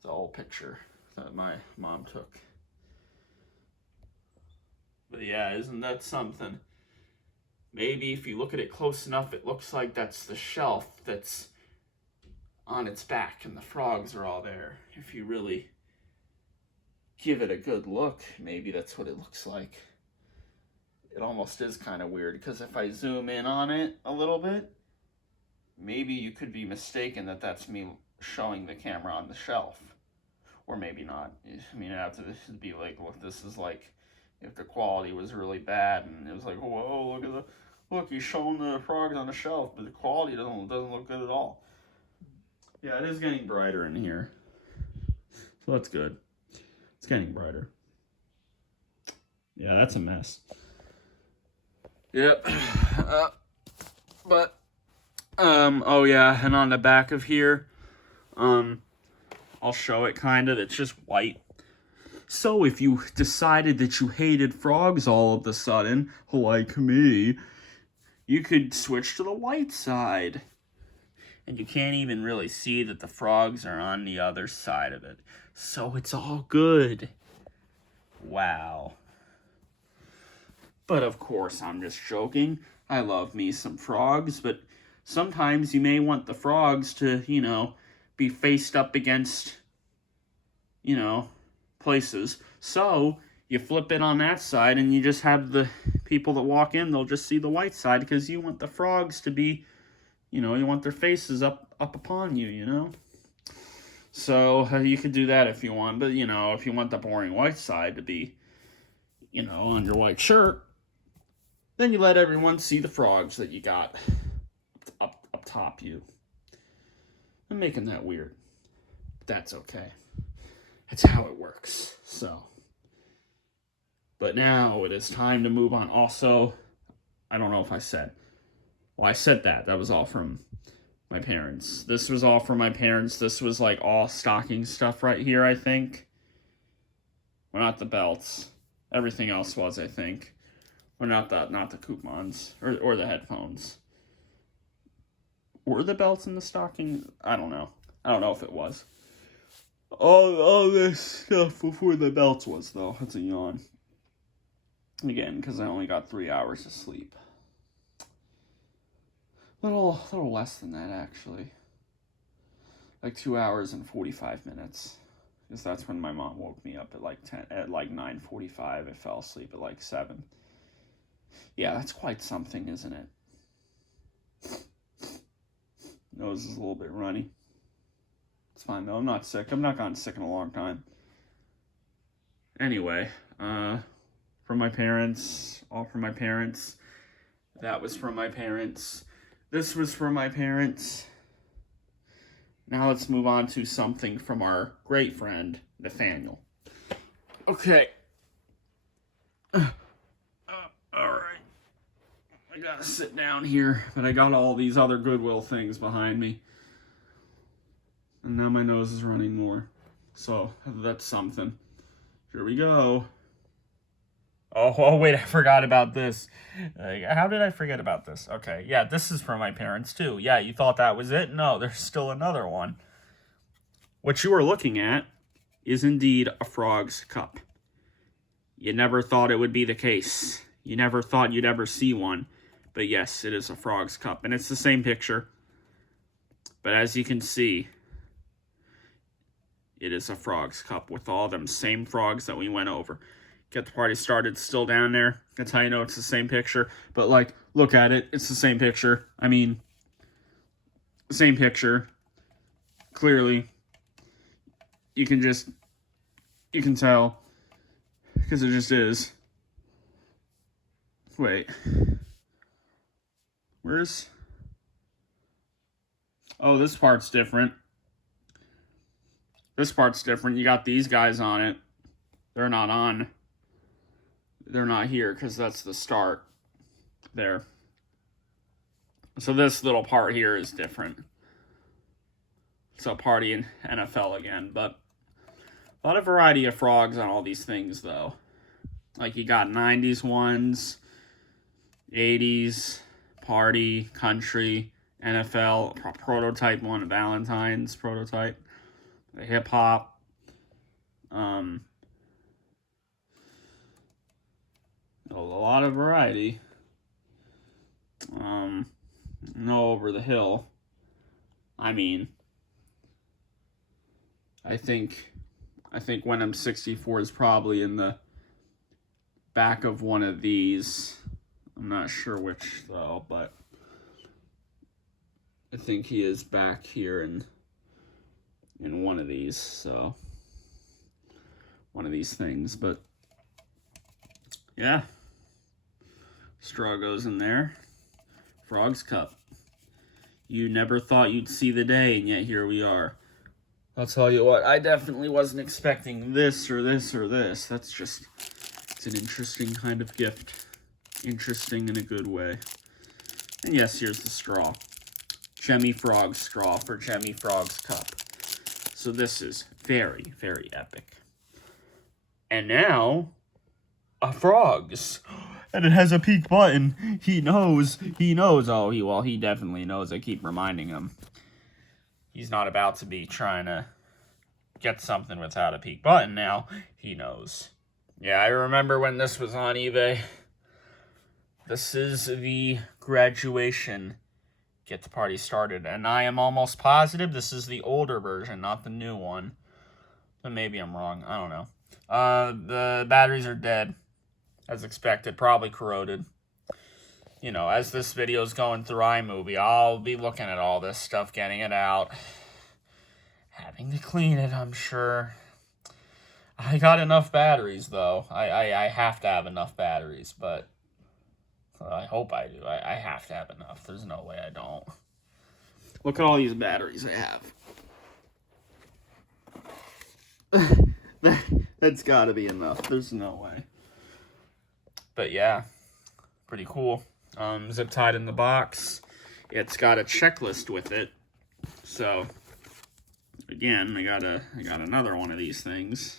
old picture that my mom took. But yeah, isn't that something? Maybe if you look at it close enough, it looks like that's the shelf that's on its back and the frogs are all there. If you really give it a good look, maybe that's what it looks like. It almost is kind of weird, because if I zoom in on it a little bit, maybe you could be mistaken that that's me showing the camera on the shelf. Or maybe not. I mean, after this would be like, look, this is like if the quality was really bad and it was like, whoa, look, he's showing the frogs on the shelf, but the quality doesn't look good at all. Yeah, it is getting brighter in here, so that's good. It's getting brighter. Yeah, that's a mess. Yep. Oh yeah, and on the back of here, I'll show it kind of. It's just white. So if you decided that you hated frogs all of a sudden, like me, you could switch to the white side. And you can't even really see that the frogs are on the other side of it. So it's all good. Wow. But of course, I'm just joking. I love me some frogs, but sometimes you may want the frogs to, you know, be faced up against, you know, places. So you flip it on that side and you just have the people that walk in, they'll just see the white side, because you want the frogs to be, you know, you want their faces up upon you, you know? So you could do that if you want, but, you know, if you want the boring white side to be, you know, on your white shirt, then you let everyone see the frogs that you got up top you. I'm making that weird. But that's okay. That's how it works. So, but now it is time to move on. Also, I don't know if I said. Well, I said that. That was all from my parents. This was all from my parents. This was like all stocking stuff right here, I think. Well, not the belts. Everything else was, I think. Or not the coupons. Or the headphones. Were the belts in the stocking? I don't know. I don't know if it was. All this stuff before the belts was, though. That's a yawn. Again, because I only got 3 hours of sleep. Little less than that, actually. Like 2 hours and 45 minutes. Because that's when my mom woke me up at like 9:45. I fell asleep at like 7. Yeah, that's quite something, isn't it? Nose is a little bit runny. It's fine though. I'm not sick. I've not gotten sick in a long time. Anyway, from my parents, all from my parents. That was from my parents. This was from my parents. Now let's move on to something from our great friend, Nathaniel. Okay. Alright. I gotta sit down here, but I got all these other Goodwill things behind me. And now my nose is running more. So, that's something. Here we go. Oh, wait, I forgot about this. How did I forget about this? Okay, yeah, this is from my parents, too. Yeah, you thought that was it? No, there's still another one. What you are looking at is indeed a frog's cup. You never thought it would be the case. You never thought you'd ever see one. But yes, it is a frog's cup. And it's the same picture. But as you can see, it is a frog's cup with all them same frogs that we went over. Get the Party Started still down there. That's how you know it's the same picture. But, like, look at it. It's the same picture. I mean, same picture. Clearly. You can tell. Because it just is. Wait. Where's... Oh, this part's different. This part's different. You got these guys on it. They're not on. They're not here because that's the start. There. So this little part here is different. So Party in NFL again. But a lot of variety of frogs on all these things, though. Like you got 90s ones, 80s, Party, Country, NFL, prototype one, Valentine's prototype, hip hop. A lot of variety. No Over the Hill. I mean, I think When I'm 64 is probably in the back of one of these. I'm not sure which though, but I think he is back here in one of these, so one of these things. But yeah, straw goes in there. Frog's Cup. You never thought you'd see the day, and yet here we are. I'll tell you what, I definitely wasn't expecting this or this or this. That's just, it's an interesting kind of gift. Interesting in a good way. And yes, here's the straw. Jemmy Frog's straw for Jemmy Frog's Cup. So this is very, very epic. And now, a frog's. And it has a peak button. He knows. Oh, he definitely knows. I keep reminding him. He's not about to be trying to get something without a peak button now. He knows. Yeah, I remember when this was on eBay. This is the graduation Get the Party Started. And I am almost positive this is the older version, not the new one. But maybe I'm wrong. I don't know. The batteries are dead. As expected, probably corroded. You know, as this video is going through iMovie, I'll be looking at all this stuff, getting it out. Having to clean it, I'm sure. I got enough batteries, though. I have to have enough batteries, but I hope I do. I have to have enough. There's no way I don't. Look at all these batteries I have. That's got to be enough. There's no way. But yeah, pretty cool. Zip tied in the box. It's got a checklist with it. So again, I got another one of these things.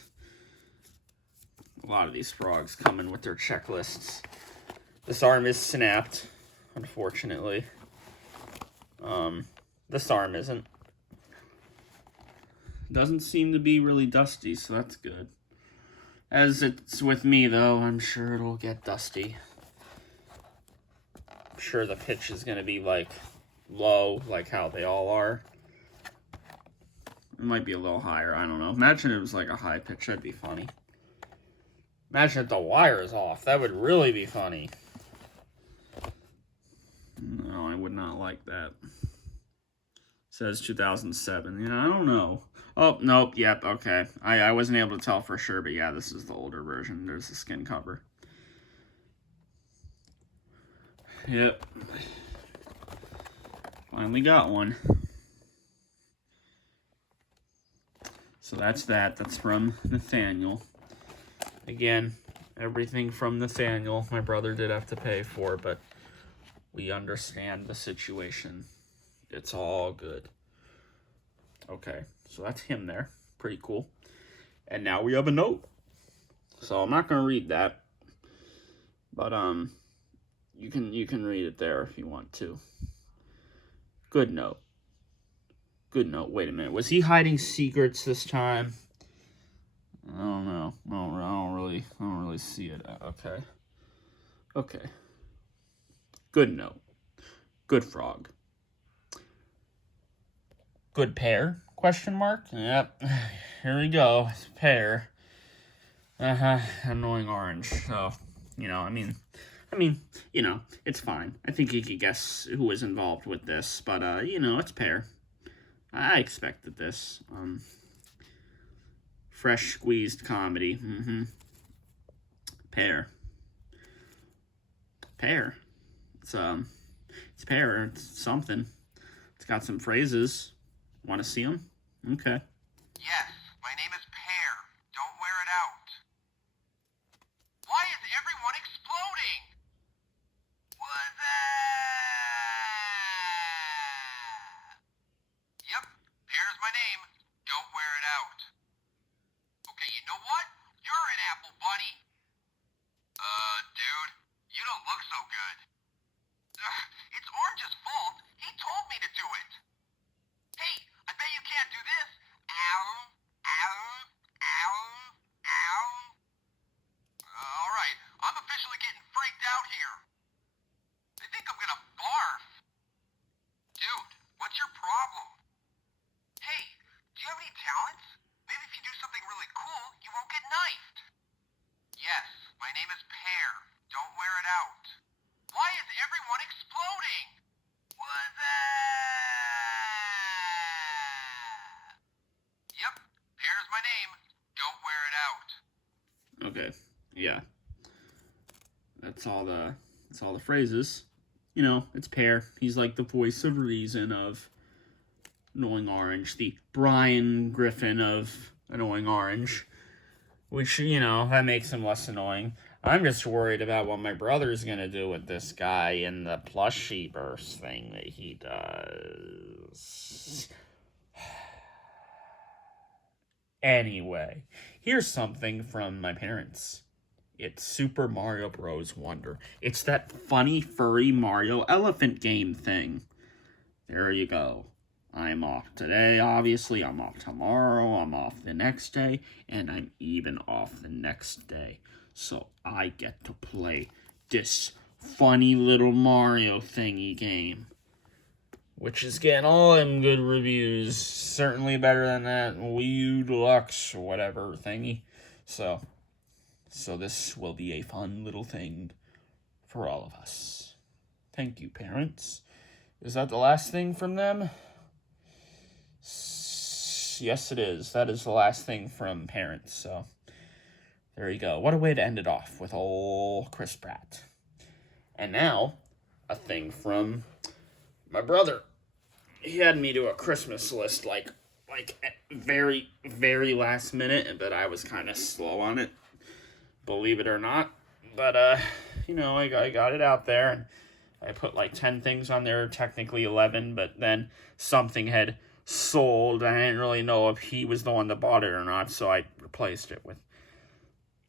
A lot of these frogs come in with their checklists. This arm is snapped, unfortunately. This arm isn't. Doesn't seem to be really dusty, so that's good. As it's with me, though, I'm sure it'll get dusty. I'm sure the pitch is going to be, like, low, like how they all are. It might be a little higher, I don't know. Imagine it was, like, a high pitch. That'd be funny. Imagine if the wire is off. That would really be funny. No, I would not like that. It says 2007. Yeah, I don't know. Oh, nope, yep, okay. I wasn't able to tell for sure, but yeah, this is the older version. There's the skin cover. Yep. Finally got one. So that's that. That's from Nathaniel. Again, everything from Nathaniel. My brother did have to pay for, but we understand the situation. It's all good. Okay, so that's him there. Pretty cool. And now we have a note. So I'm not going to read that. But you can read it there if you want to. Good note. Good note. Wait a minute. Was he hiding secrets this time? I don't know. I don't really see it. Okay. Okay. Good note. Good frog. Good pear? Question mark. Yep. Here we go. Pear. Annoying orange. So, I mean, it's fine. I think you could guess who was involved with this, but it's pear. I expected this. Fresh squeezed comedy. Pear. Pear. It's pear. It's something. It's got some phrases. Want to see them? Okay. Yes, my name is Pear. Don't wear it out. Why is everyone exploding? What's that? Yep, Pear's my name. Don't wear it out. Okay, you know what? You're an apple, buddy. Dude, you don't look so good. It's Orange's fault. He told me to do it. Hey, I bet you can't do this. Ow, ow, ow, ow. All right, I'm officially getting freaked out here. I think I'm gonna barf. Dude, what's your problem? Hey, do you have any talents? Maybe if you do something really cool, you won't get knifed. Yes, my name is Pear. Don't wear it out. Why is everyone exploding? What's that? Yep, Pear's my name. Don't wear it out. Okay. Yeah. That's all the phrases. It's Pear. He's like the voice of reason of Annoying Orange, the Brian Griffin of Annoying Orange, which, that makes him less annoying. I'm just worried about what my brother's gonna do with this guy in the plushie burst thing that he does. Anyway, here's something from my parents. It's Super Mario Bros. Wonder. It's that funny, furry Mario elephant game thing. There you go. I'm off today, obviously. I'm off tomorrow. I'm off the next day. And I'm even off the next day. So I get to play this funny little Mario thingy game. Which is getting all them good reviews. Certainly better than that Wii U Deluxe or whatever thingy. So this will be a fun little thing for all of us. Thank you, parents. Is that the last thing from them? Yes, it is. That is the last thing from parents. So there you go. What a way to end it off with old Chris Pratt. And now, a thing from my brother. He had me do a Christmas list like very, very last minute, but I was kind of slow on it, believe it or not. But, I got it out there, and I put like 10 things on there, technically 11, but then something had sold. I didn't really know if he was the one that bought it or not, so I replaced it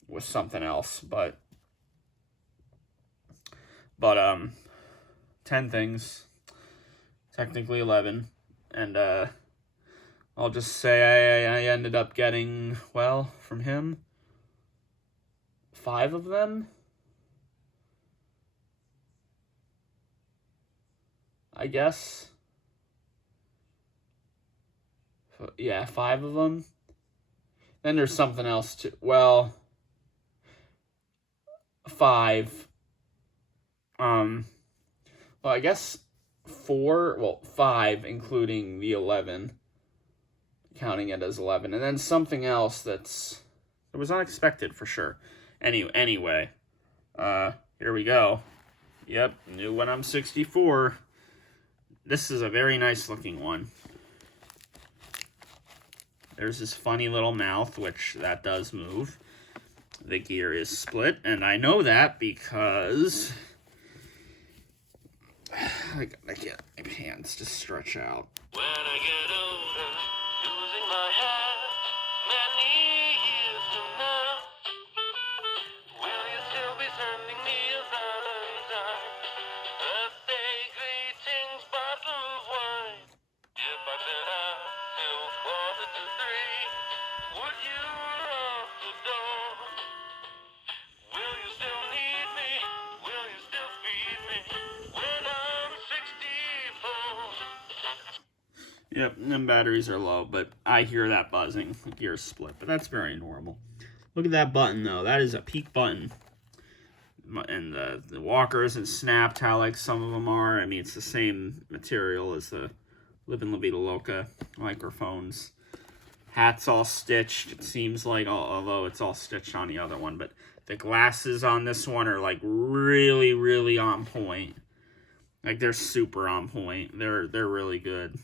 with something else. But 10 things, technically 11, and I'll just say I ended up getting, well, from him, 5 of them, I guess. Yeah, 5 of them. Then there's something else too. Well, 5. Well, I guess 5, including the 11, counting it as 11, and then something else it was unexpected for sure. Anyway, here we go. Yep, new when I'm 64. This is a very nice looking one. There's this funny little mouth, which that does move. The gear is split, and I know that because I gotta get my pants to stretch out. When I get older, losing my hat, many years from now, will you still be sending me a quarter to 3. Would you lock the door? Will you still need me? Will you still feed me when I'm 64? Yep, them batteries are low, but I hear that buzzing. The gear's split, but that's very normal. Look at that button, though. That is a peak button. And the walker isn't snapped how, like, some of them are. I mean, it's the same material as the Livin' La Vida Loca microphones. Hat's all stitched, it seems like, although it's all stitched on the other one. But the glasses on this one are, like, really, really on point. Like, they're super on point. They're really good.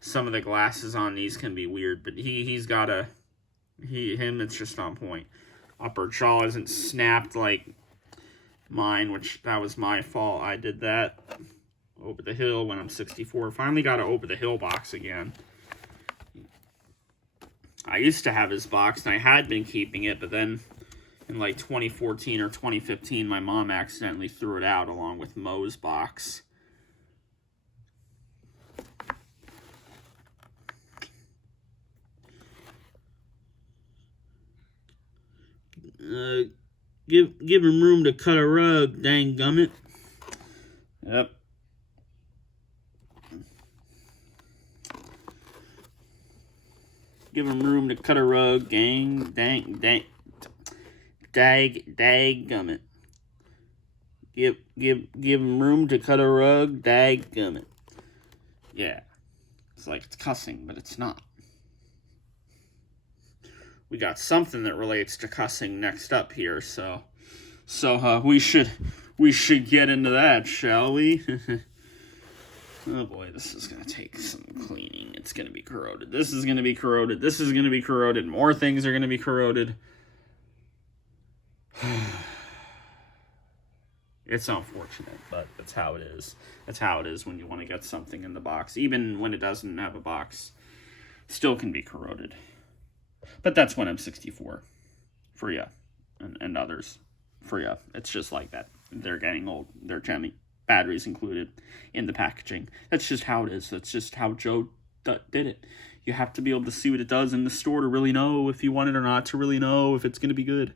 Some of the glasses on these can be weird, but he's got it's just on point. Upper jaw isn't snapped like mine, which that was my fault. I did that over the hill when I'm 64. Finally got an over the hill box again. I used to have his box and I had been keeping it, but then in like 2014 or 2015, my mom accidentally threw it out along with Mo's box. Give him room to cut a rug, dang gummit. Yep. Give him room to cut a rug, dang gummit. Give him room to cut a rug, dag gummit. Yeah. It's like it's cussing, but it's not. We got something that relates to cussing next up here, so we should get into that, shall we? Oh boy, this is gonna take some cleaning. It's gonna be corroded. This is gonna be corroded. This is gonna be corroded. More things are gonna be corroded. It's unfortunate, but that's how it is. That's how it is when you want to get something in the box. Even when it doesn't have a box, still can be corroded. But that's when I'm 64. For ya. And others. For ya. It's just like that. They're getting old. They're jamming. Batteries included in the packaging. That's just how it is. That's just how Joe did it. You have to be able to see what it does in the store to really know if you want it or not, to really know if it's going to be good.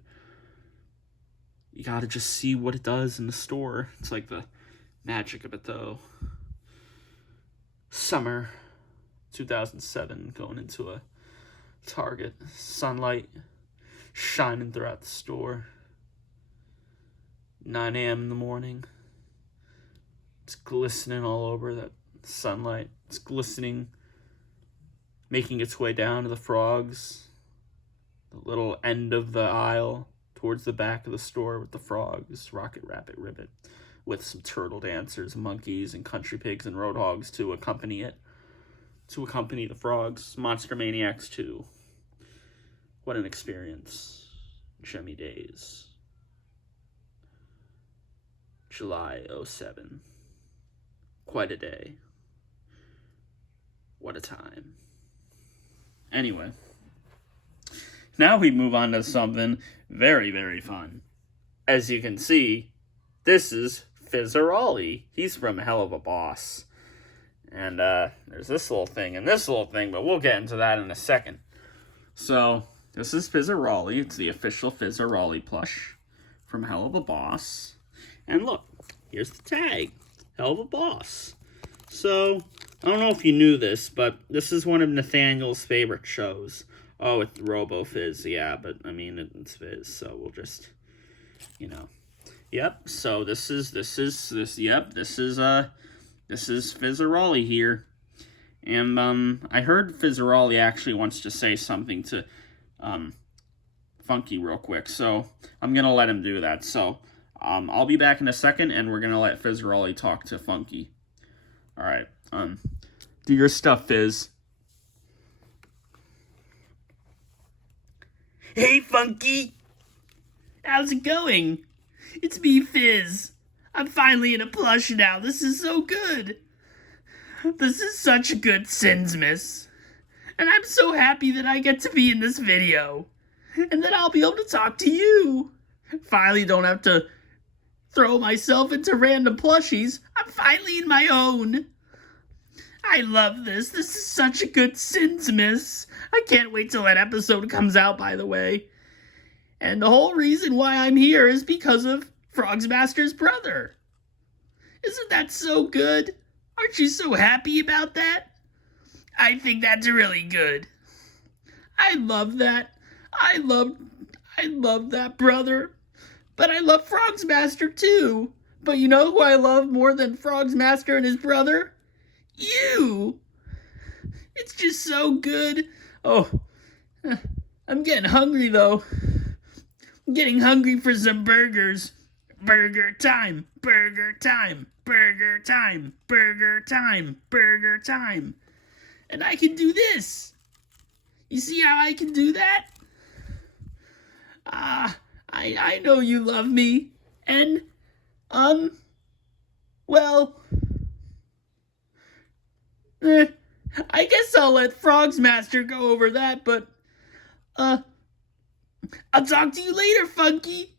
You gotta just see what it does in the store. It's like the magic of it, though. Summer 2007, going into a Target. Sunlight shining throughout the store. 9 a.m. in the morning. It's glistening all over, that sunlight. It's glistening, making its way down to the frogs. The little end of the aisle towards the back of the store with the frogs, Rocket Rabbit Ribbit, with some turtle dancers, monkeys, and country pigs and roadhogs to accompany it. To accompany the frogs. Monster Maniacs 2. What an experience. Jemmy days. July 07. Quite a day. What a time. Anyway. Now we move on to something very, very fun. As you can see, this is Fizzarolli. He's from Hell of a Boss. And there's this little thing and this little thing, but we'll get into that in a second. So, this is Fizzarolli. It's the official Fizzarolli plush from Hell of a Boss. And look, here's the tag. Hell of a Boss. So, I don't know if you knew this, but this is one of Nathaniel's favorite shows. Oh, it's Robo-Fizz, yeah, but, I mean, it's Fizz, so we'll just, you know. Yep, so this is Fizzarolli here. And, I heard Fizzarolli actually wants to say something to, Funky real quick, so I'm gonna let him do that. So, I'll be back in a second, and we're gonna let Fizzarolli talk to Funky. Alright, do your stuff, Fizz. Hey, Funky! How's it going? It's me, Fizz. I'm finally in a plush now. This is so good. This is such a good Sinsmas. And I'm so happy that I get to be in this video. And that I'll be able to talk to you. Finally don't have to throw myself into random plushies. I'm finally in my own. I love this. This is such a good Sinsmas. I can't wait till that episode comes out, by the way. And the whole reason why I'm here is because of FrogzMaster's brother. Isn't that so good? Aren't you so happy about that? I think that's really good. I love that. I love that brother. But I love FrogzMaster too. But you know who I love more than FrogzMaster and his brother? You! It's just so good. Oh, I'm getting hungry though. I'm getting hungry for some burgers. Burger time, burger time, burger time, burger time, burger time. And I can do this. You see how I can do that? I know you love me. And, well, I guess I'll let FrogzMaster go over that, but, I'll talk to you later, Funky.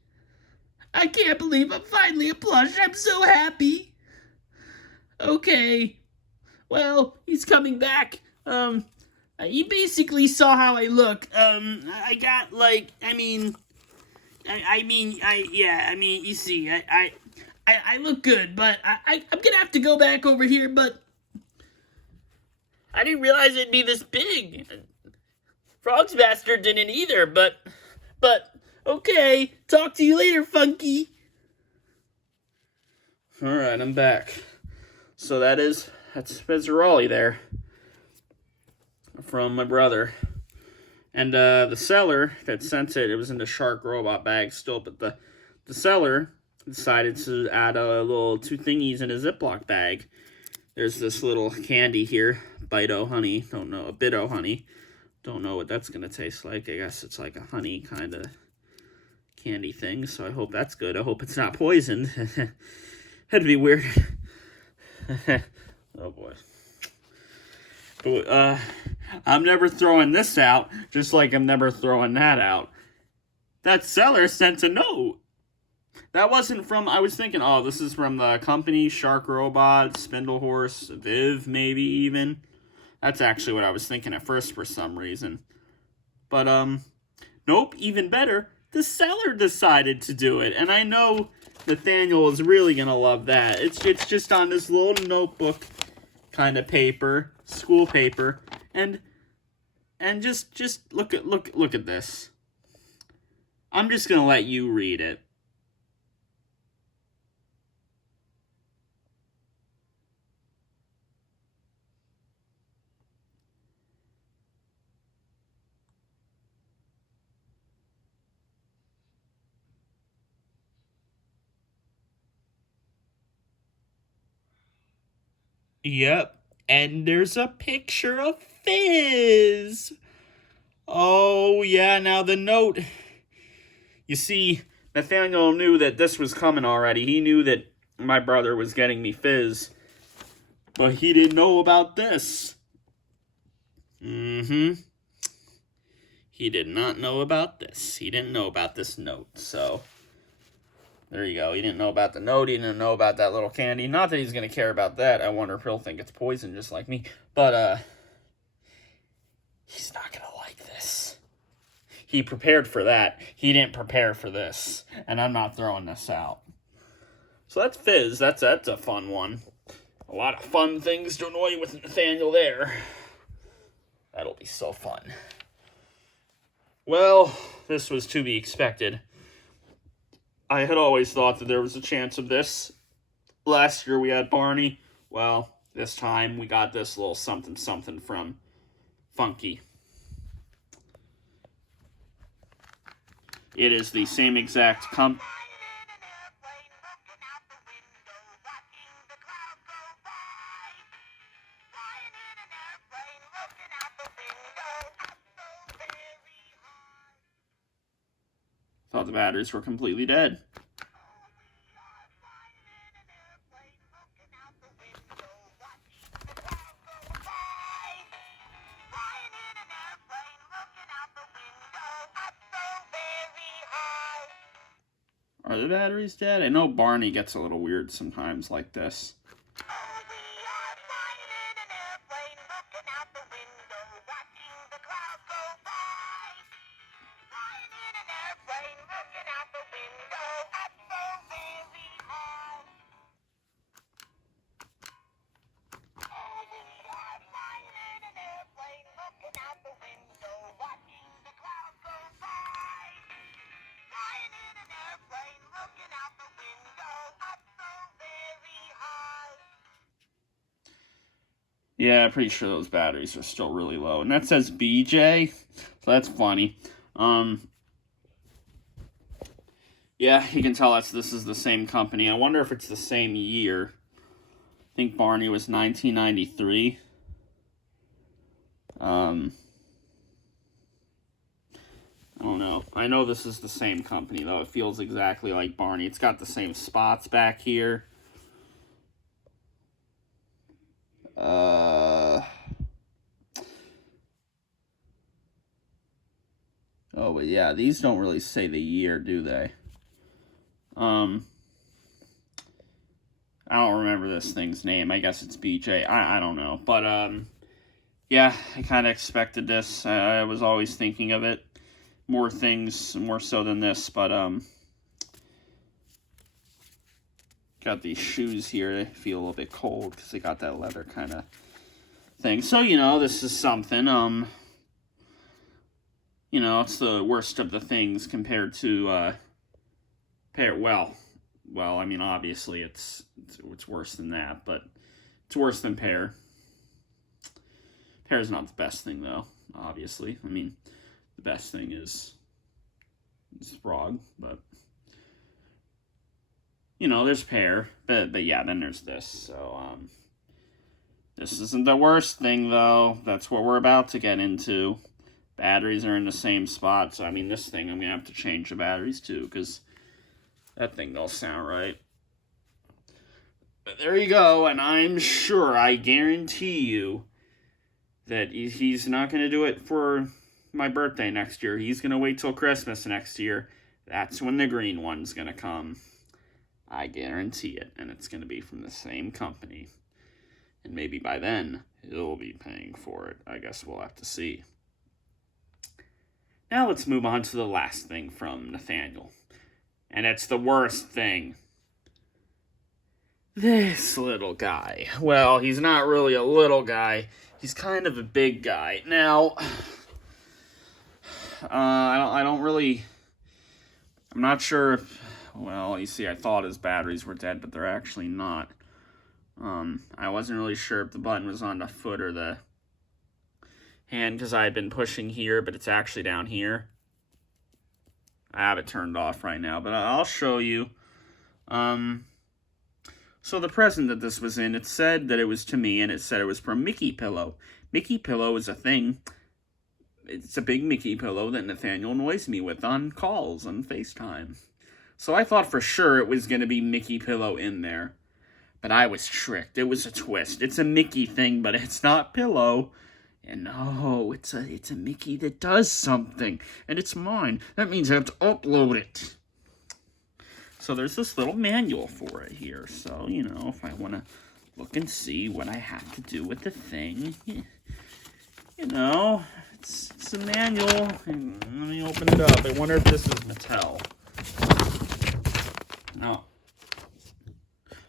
I can't believe I'm finally a plush. I'm so happy. Okay. Well, he's coming back. You basically saw how I look. I got, like, you see, I look good, but I'm gonna have to go back over here, but I didn't realize it'd be this big. FrogzMaster didn't either, but, okay, talk to you later, Funky. Alright, I'm back. So that's Fizzarolli there. From my brother. And the seller that sent it, it was in the shark robot bag still, but the seller decided to add a little 2 thingies in a Ziploc bag. There's this little candy here, Bite-O honey, don't know, a Bit-O honey. Don't know what that's going to taste like. I guess it's like a honey kind of candy thing, so I hope that's good. I hope it's not poisoned. That'd be weird. Oh boy. But, I'm never throwing this out, just like I'm never throwing that out. That seller sent a note. That wasn't from, I was thinking, oh, this is from the company, Shark Robot, Spindle Horse, Viv, maybe even. That's actually what I was thinking at first for some reason. But, nope, even better, the seller decided to do it. And I know Nathaniel is really going to love that. It's just on this little notebook kind of paper, school paper, and just look at this. I'm just going to let you read it. Yep, and there's a picture of Fizz. Oh, yeah, now the note. You see, Nathaniel knew that this was coming already. He knew that my brother was getting me Fizz. But he didn't know about this. He did not know about this. He didn't know about this note, so there you go. He didn't know about the note. He didn't know about that little candy. Not that he's going to care about that. I wonder if he'll think it's poison just like me. But, he's not going to like this. He prepared for that. He didn't prepare for this. And I'm not throwing this out. So that's Fizz. That's a fun one. A lot of fun things to annoy with Nathaniel there. That'll be so fun. Well, this was to be expected. I had always thought that there was a chance of this. Last year we had Barney. Well, this time we got this little something from Funky. It is the same exact Thought the batteries were completely dead. Are the batteries dead? I know Barney gets a little weird sometimes like this. Yeah, pretty sure those batteries are still really low. And that says BJ, so that's funny. Yeah, you can tell this is the same company. I wonder if it's the same year. I think Barney was 1993. I don't know. I know this is the same company, though. It feels exactly like Barney. It's got the same spots back here. Oh, but yeah, these don't really say the year, do they? I don't remember this thing's name. I guess it's BJ. I don't know. But, yeah, I kind of expected this. I was always thinking of it. More things, more so than this. But, got these shoes here. They feel a little bit cold because they got that leather kind of thing. So, you know, this is something. You know, it's the worst of the things compared to, well, I mean, obviously it's worse than that, but it's worse than Pear. Pear's not the best thing, though, obviously. I mean, the best thing is Frog, but, you know, there's Pear, but yeah, then there's this, so, this isn't the worst thing, though. That's what we're about to get into. Batteries are in the same spot, so, I mean, this thing, I'm going to have to change the batteries, too, because that thing don't sound right. But there you go, and I'm sure, I guarantee you, that he's not going to do it for my birthday next year. He's going to wait till Christmas next year. That's when the green one's going to come. I guarantee it, and it's going to be from the same company. And maybe by then, he'll be paying for it. I guess we'll have to see. Now let's move on to the last thing from Nathaniel. And it's the worst thing. This little guy. Well, he's not really a little guy. He's kind of a big guy. Now, I don't really... I'm not sure if... Well, you see, I thought his batteries were dead, but they're actually not. I wasn't really sure if the button was on the foot or the hand, because I had been pushing here, but it's actually down here. I have it turned off right now, but I'll show you. So the present that this was in, it said that it was to me, and it said it was from Mickey Pillow. Mickey Pillow is a thing. It's a big Mickey pillow that Nathaniel annoys me with on calls, on FaceTime. So I thought for sure it was going to be Mickey Pillow in there. But I was tricked. It was a twist. It's a Mickey thing, but it's not Pillow. And no, it's a Mickey that does something. And it's mine. That means I have to upload it. So there's this little manual for it here. So, you know, if I want to look and see what I have to do with the thing, you know, it's a manual. And let me open it up. I wonder if this is Mattel. No.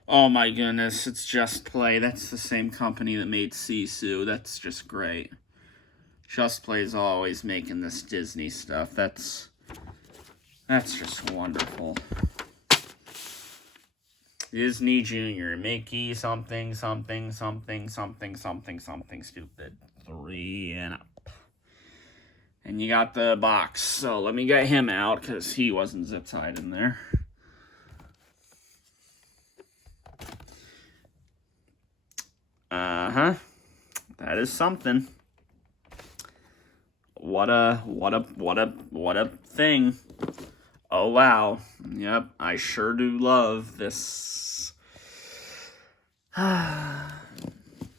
Oh my goodness, it's Just Play. That's the same company that made Sisu. That's just great. Just Play's always making this Disney stuff. That's just wonderful. Disney Junior, Mickey something, something, something, something, something, something stupid. 3 and up. And you got the box. So let me get him out, because he wasn't zip tied in there. Uh-huh. That is something. What a thing. Oh, wow. Yep, I sure do love this.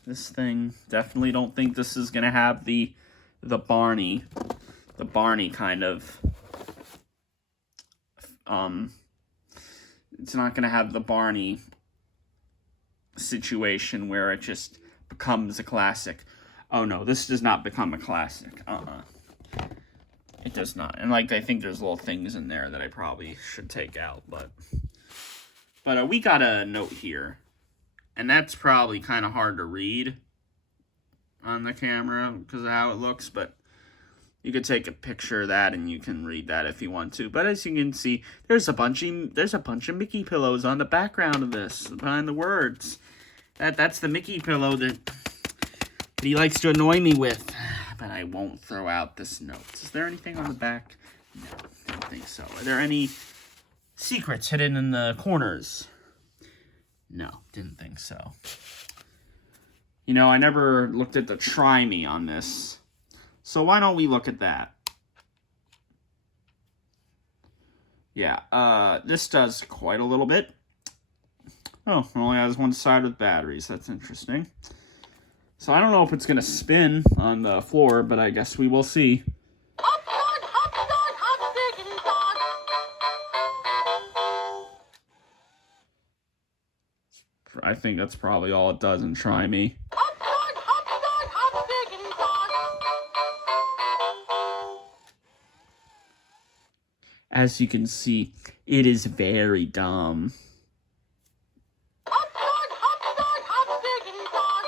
This thing. Definitely don't think this is going to have the Barney kind of, it's not going to have the Barney situation where it just becomes a classic. Oh no, this does not become a classic. It does not. And like, I think there's little things in there that I probably should take out, but we got a note here, and that's probably kind of hard to read on the camera because of how it looks, but you could take a picture of that and you can read that if you want to. But as you can see, there's a bunch of Mickey pillows on the background of this, behind the words. That's the Mickey pillow that that he likes to annoy me with. But I won't throw out this note. Is there anything on the back? No, didn't think so. Are there any secrets hidden in the corners? No, didn't think so. You know, I never looked at the try me on this. So why don't we look at that? Yeah, this does quite a little bit. Oh, it only has one side with batteries. That's interesting. So I don't know if it's going to spin on the floor, but I guess we will see. Hot dog, hot dog, hot diggity dog. I think that's probably all it does in Try Me. Hot dog, hot dog, hot diggity dog. As you can see, it is very dumb. Hot dog, hot dog, hot diggity dog.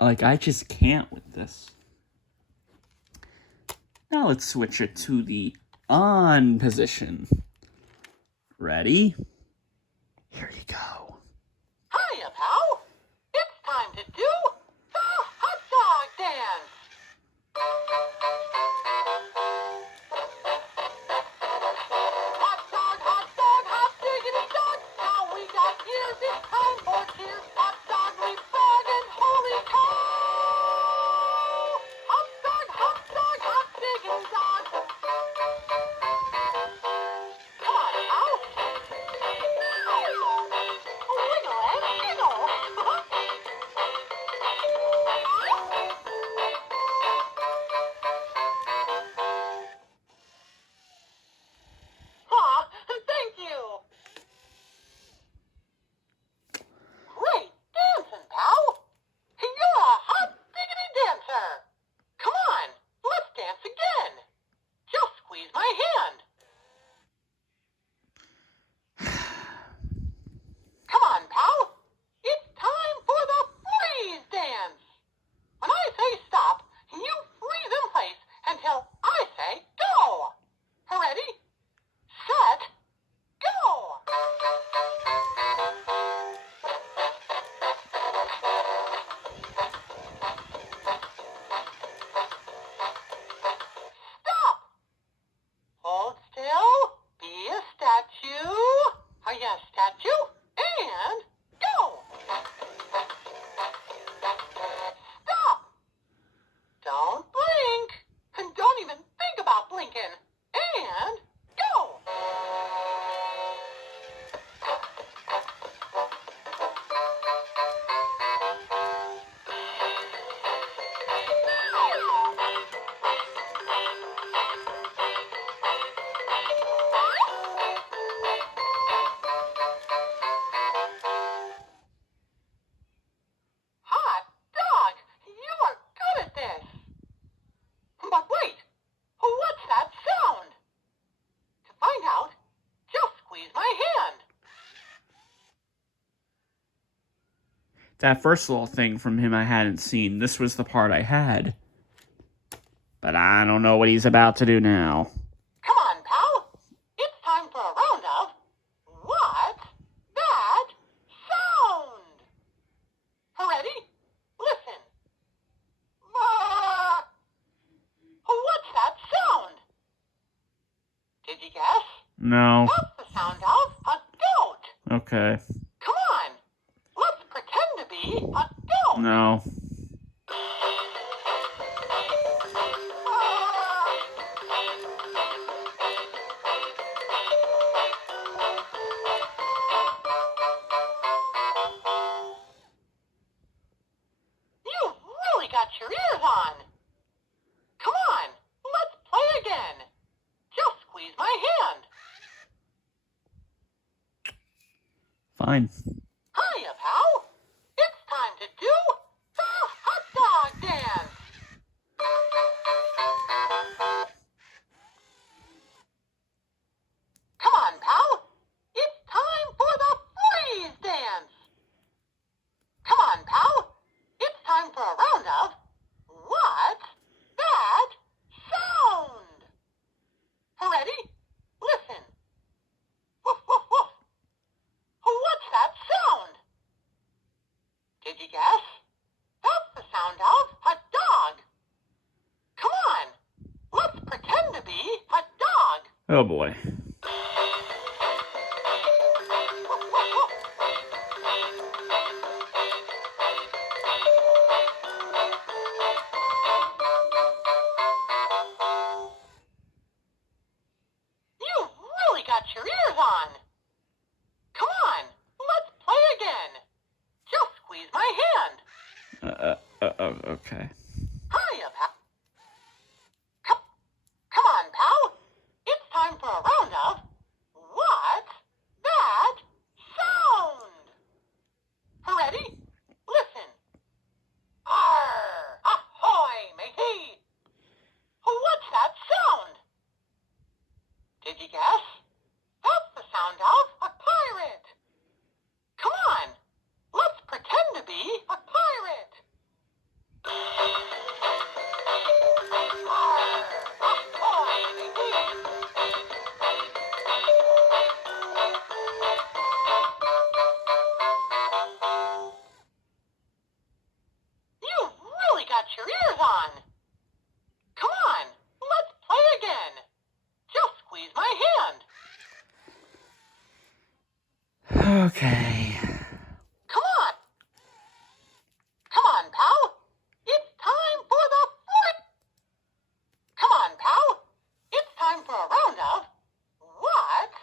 Like, I just can't with this. Now let's switch it to the on position. Ready? Here you go. Hiya, pal. It's time to do the hot dog dance. Hot dog, hot diggity dog. Now we got ears, it's time for cheers. Hot dog, we frog and holy cow. Hot dog, hot diggity dog. Come on, pal. Wiggle and jiggle. Aw, thank you. Great dancing, pal. You're a hot diggity dancer. Come on, let's dance again. Just squeeze my hand. Come on, pal. It's time for the freeze dance. When I say stop, you freeze in place until I say go. Ready? Set, go! Stop! Hold still, be a statue. Oh yes, statue, and go! Stop! Don't blink, and don't even think about blinking, and go! Hot dog, you are good at this. But wait, what's that sound? To find out, just squeeze my hand. That first little thing from him I hadn't seen. This was the part I had. But I don't know what he's about to do now. Come on, pal. It's time for a round of What's That Sound? Ready? Listen. What's that sound? Did you guess? No. That's the sound of a goat. Okay. Come on. Let's pretend to be a goat. No. You've really got your ears on. Come on, let's play again. Just squeeze my hand. Fine. Hiya, pal. It's time to do the hot dog dance. Come on, pal. It's time for the freeze dance. Come on, pal. It's time for a round of What's That Sound? Ready? Listen. Woof, woof, woof. What's that sound? Did you guess? That's the sound of a dog. Come on, let's pretend to be a dog. Oh boy. You really got your ears on. Come on, let's play again. Just squeeze my hand. Okay. Hurry up, pal. Come on, pal. It's time for a round of What's That Sound? Ready? Listen. Arr! Ahoy, matey! What's that sound? Did you guess? That's the sound of a pirate. Come on, let's pretend to be a pirate. Arr! Ahoy, matey! You really got your ears on. Come on, let's play again. Just squeeze my hand. Okay. Come on. Come on, pal. It's time for the flirt. Come on, pal. It's time for a round of What's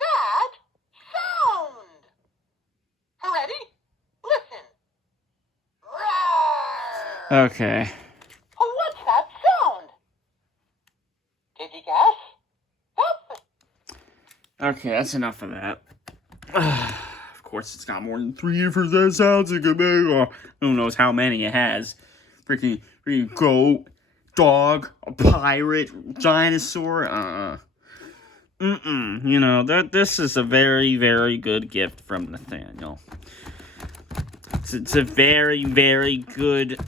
That Sound? Ready? Listen. Roar! Okay. What's that sound? Did you guess? That's the Okay, that's enough of that. Of course, it's got more than 3 different sounds it could make. Or who knows how many it has. Freaking goat, dog, a pirate, dinosaur. You know, this is a very, very good gift from Nathaniel. It's a very, very good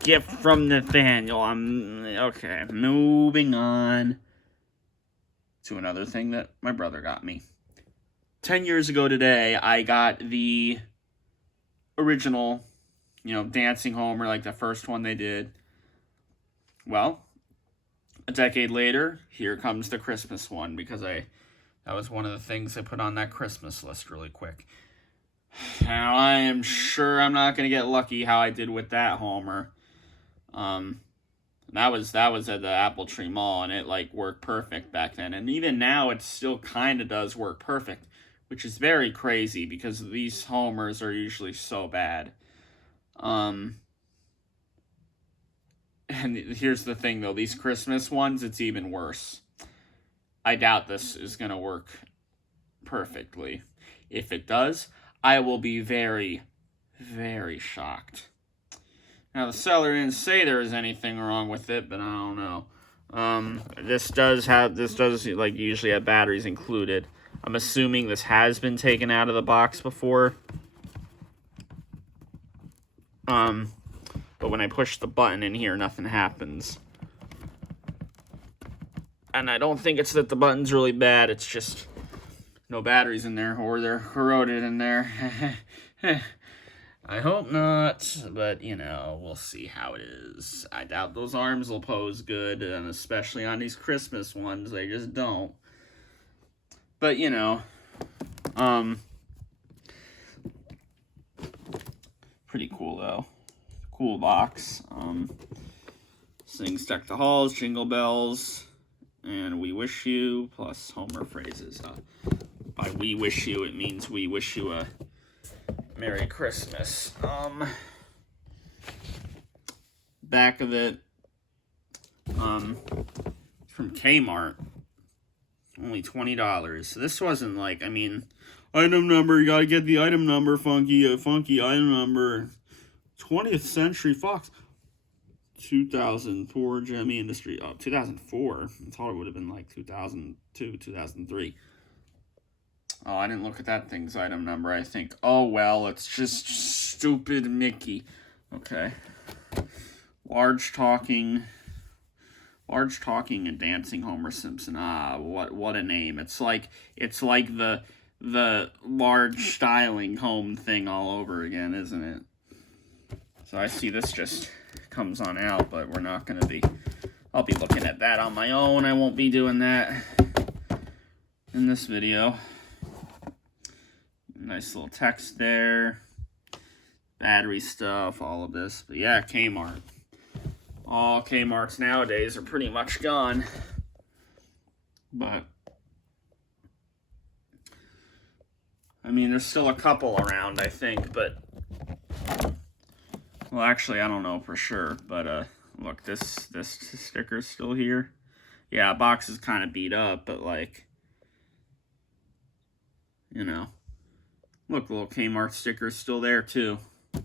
gift from Nathaniel. Okay, moving on to another thing that my brother got me. 10 years ago today, I got the original, Dancing Homer, like the first one they did. Well, a decade later, here comes the Christmas one, because that was one of the things I put on that Christmas list really quick. Now, I am sure I'm not going to get lucky how I did with that Homer. That was at the Apple Tree Mall, and it, worked perfect back then. And even now, it still kind of does work perfect, which is very crazy, because these Homers are usually so bad. And here's the thing, though. These Christmas ones, it's even worse. I doubt this is going to work perfectly. If it does, I will be very, very shocked. Now, the seller didn't say there was anything wrong with it, but I don't know. This does usually have batteries included. I'm assuming this has been taken out of the box before. But when I push the button in here, nothing happens. And I don't think it's that the button's really bad, it's just no batteries in there, or they're corroded in there. I hope not, but, we'll see how it is. I doubt those arms will pose good, and especially on these Christmas ones, they just don't. But, pretty cool, though. Cool box. Sings Deck the Halls, Jingle Bells, and We Wish You, plus Homer phrases. By We Wish You, it means we wish you a Merry Christmas. Back of it, from Kmart, only $20. This wasn't item number, you gotta get the item number, funky item number. 20th Century Fox, 2004 Gemmy Industry. Oh, 2004. I thought it would have been 2002, 2003. Oh, I didn't look at that thing's item number, I think. Oh, well, it's just stupid Mickey. Okay. Large talking and dancing Homer Simpson. Ah, what a name. It's like the large styling home thing all over again, isn't it? So I see this just comes on out, but we're not going to be... I'll be looking at that on my own. I won't be doing that in this video. Nice little text there. Battery stuff, all of this. But yeah, Kmart. All Kmarts nowadays are pretty much gone. But, I mean, there's still a couple around, I think, but... Well, actually, I don't know for sure, but, look, this sticker's still here. Yeah, box is kind of beat up, but, like, you know. Look, the little Kmart sticker's still there, too. I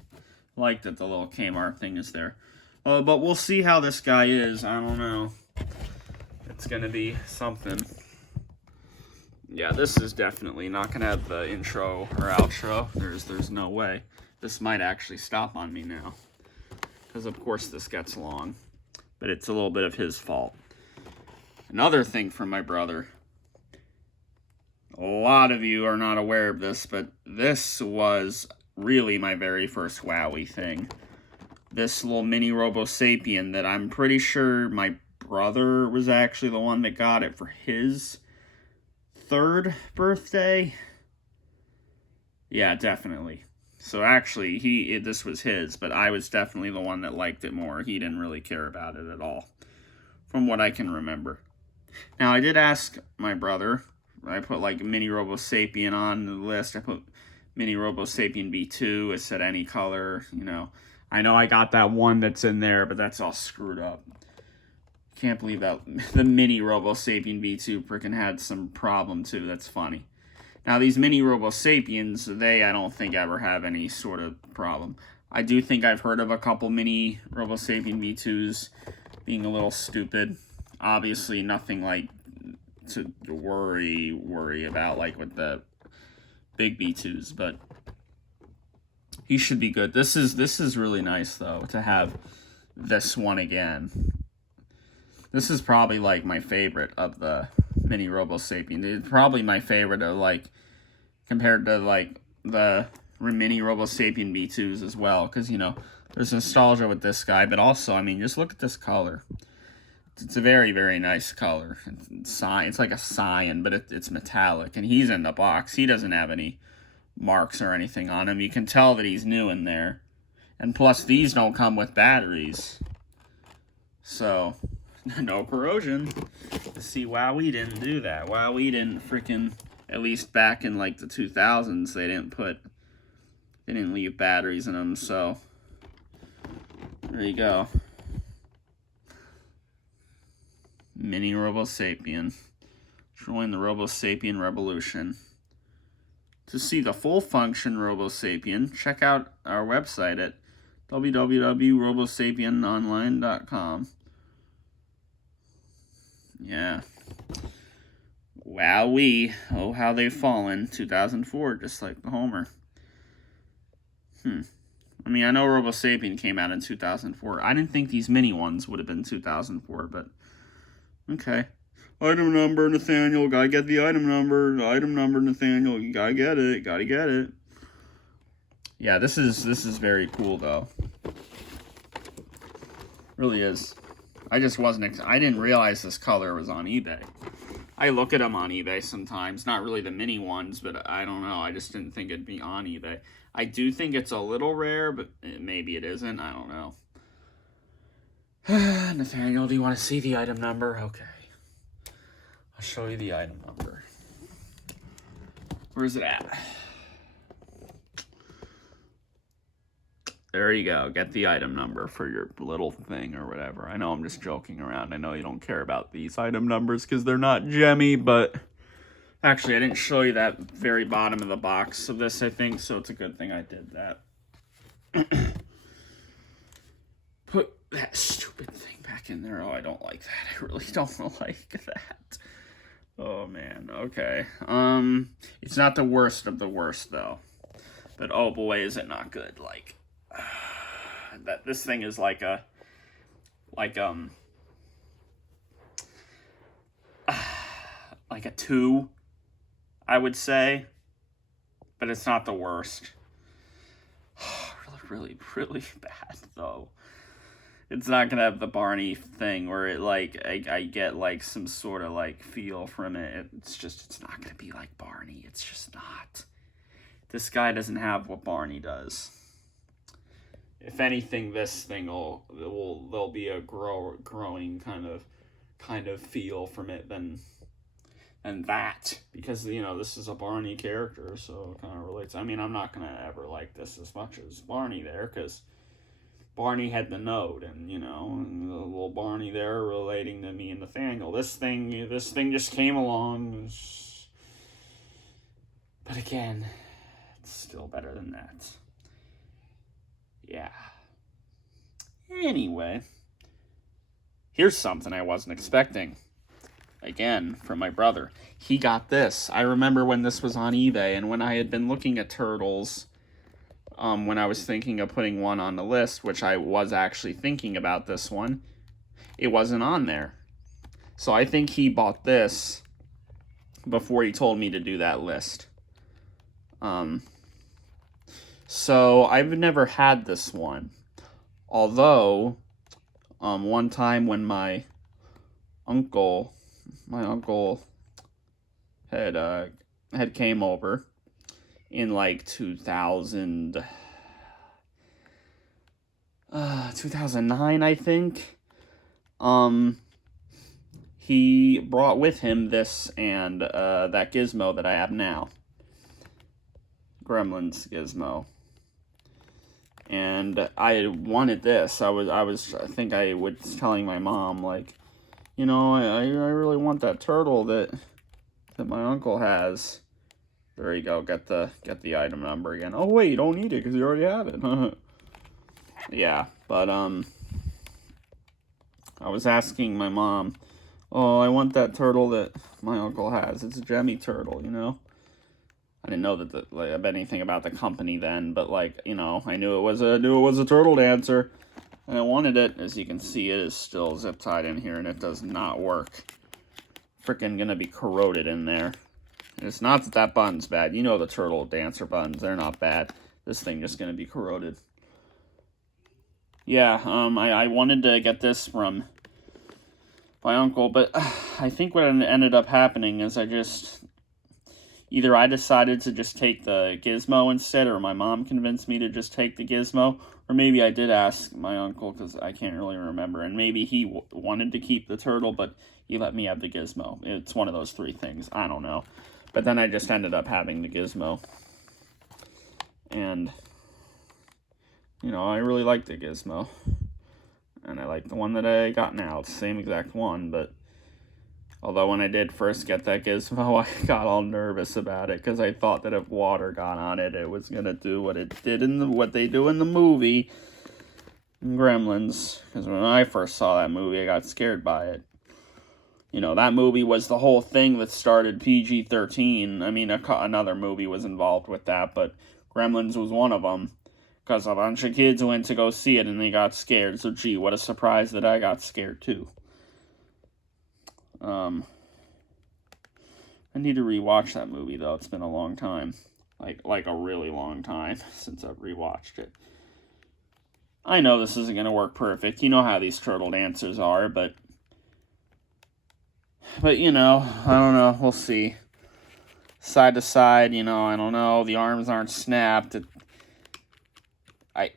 like that the little Kmart thing is there. But we'll see how this guy is. I don't know. It's going to be something. Yeah, this is definitely not going to have the intro or outro. There's no way. This might actually stop on me now. Because, of course, this gets long. But it's a little bit of his fault. Another thing from my brother. A lot of you are not aware of this, but this was really my very first Wowie thing. This little mini Robo Sapien that I'm pretty sure my brother was actually the one that got it for his 3rd birthday. Yeah, definitely. So actually, this was his, but I was definitely the one that liked it more. He didn't really care about it at all, from what I can remember. Now, I did ask my brother. I put, like, Mini Robo Sapien on the list. I put Mini Robo Sapien B2. It said any color, you know. I know I got that one that's in there, but that's all screwed up. Can't believe that the Mini Robo Sapien B2 frickin' had some problem, too. That's funny. Now, these Mini Robo Sapiens, they, I don't think, ever have any sort of problem. I do think I've heard of a couple Mini Robo Sapien B2s being a little stupid. Obviously, nothing, like, to worry about, like, with the big B2s, but he should be good. This is really nice, though, to have this one again. This is probably, like, my favorite of the Mini Robo Sapien. It's probably my favorite of, like, compared to, like, the Mini Robo Sapien B2s as well. Because, you know, there's nostalgia with this guy. But also, I mean, just look at this color. It's a very, very nice color. It's like a cyan, but it's metallic. And he's in the box. He doesn't have any marks or anything on him. You can tell that he's new in there. And plus, these don't come with batteries. So... no corrosion. See, Wowie didn't do that. Wowie didn't freaking, at least back in like the 2000s, they didn't leave batteries in them, so there you go. Mini Robo Sapien. Join the Robo Sapien revolution. To see the full function Robo Sapien, check out our website at www.robosapienonline.com. Yeah. Wowee. Oh, how they've fallen. 2004, just like the Homer. I mean, I know Robo Sapien came out in 2004. I didn't think these mini ones would have been 2004, but... okay. Item number, Nathaniel. Gotta get the item number. Item number, Nathaniel. You gotta get it. Gotta get it. Yeah, this is very cool, though. Really is. I just wasn't... I didn't realize this color was on eBay. I look at them on eBay sometimes. Not really the mini ones, but I don't know. I just didn't think it'd be on eBay. I do think it's a little rare, but maybe it isn't. I don't know. Nathaniel, do you want to see the item number? Okay. I'll show you the item number. Where's it at? There you go. Get the item number for your little thing or whatever. I know I'm just joking around. I know you don't care about these item numbers because they're not gemmy, but... actually, I didn't show you that very bottom of the box of this, I think, so it's a good thing I did that. Put that stupid thing back in there. Oh, I don't like that. I really don't like that. Oh, man. Okay. It's not the worst of the worst, though. But, oh, boy, is it not good. Like... that this thing is like a like a 2, I would say, but it's not the worst. really, really bad, though. It's not gonna have the Barney thing where it, like, I get, like, some sort of, like, feel from it. It's not gonna be like Barney. It's just not. This guy doesn't have what Barney does. If anything, this thing there'll be a growing kind of feel from it than that, because this is a Barney character, so it kind of relates. I mean, I'm not gonna ever like this as much as Barney there, because Barney had the note, and and the little Barney there relating to me and Nathaniel. This thing just came along, but again, it's still better than that. Yeah. Anyway, here's something I wasn't expecting. Again, from my brother. He got this. I remember when this was on eBay, and when I had been looking at turtles, when I was thinking of putting one on the list, which I was actually thinking about this one, it wasn't on there. So I think he bought this before he told me to do that list. So I've never had this one. Although, one time when my uncle had came over in like 2009, I think. He brought with him this and that gizmo that I have now. Gremlins gizmo. And I wanted this. I think I was telling my mom, like, I really want that turtle that my uncle has. There you go. Get the item number again. Oh wait, you don't need it because you already have it. Yeah, but I was asking my mom, oh, I want that turtle that my uncle has. It's a Jemmy turtle, I didn't know of anything about the company then, but I knew it was a turtle dancer, and I wanted it. As you can see, it is still zip tied in here, and it does not work. Freaking gonna be corroded in there. And it's not that button's bad. The turtle dancer buttons, they're not bad. This thing just gonna be corroded. Yeah, I wanted to get this from my uncle, but I think what ended up happening is either I decided to just take the gizmo instead, or my mom convinced me to just take the gizmo, or maybe I did ask my uncle, because I can't really remember, and maybe he wanted to keep the turtle, but he let me have the gizmo. It's one of those three things. I don't know. But then I just ended up having the gizmo. And, I really like the gizmo. And I like the one that I got now. It's the same exact one, but although when I did first get that gizmo, I got all nervous about it, because I thought that if water got on it, it was going to do what it did what they do in the movie, Gremlins. Because when I first saw that movie, I got scared by it. That movie was the whole thing that started PG-13. I mean, another movie was involved with that, but Gremlins was one of them, because a bunch of kids went to go see it and they got scared. So, gee, what a surprise that I got scared too. I need to rewatch that movie, though. It's been a long time. Like a really long time since I've rewatched it. I know this isn't going to work perfect. You know how these turtle dancers are, but I don't know. We'll see. Side to side, I don't know. The arms aren't snapped. I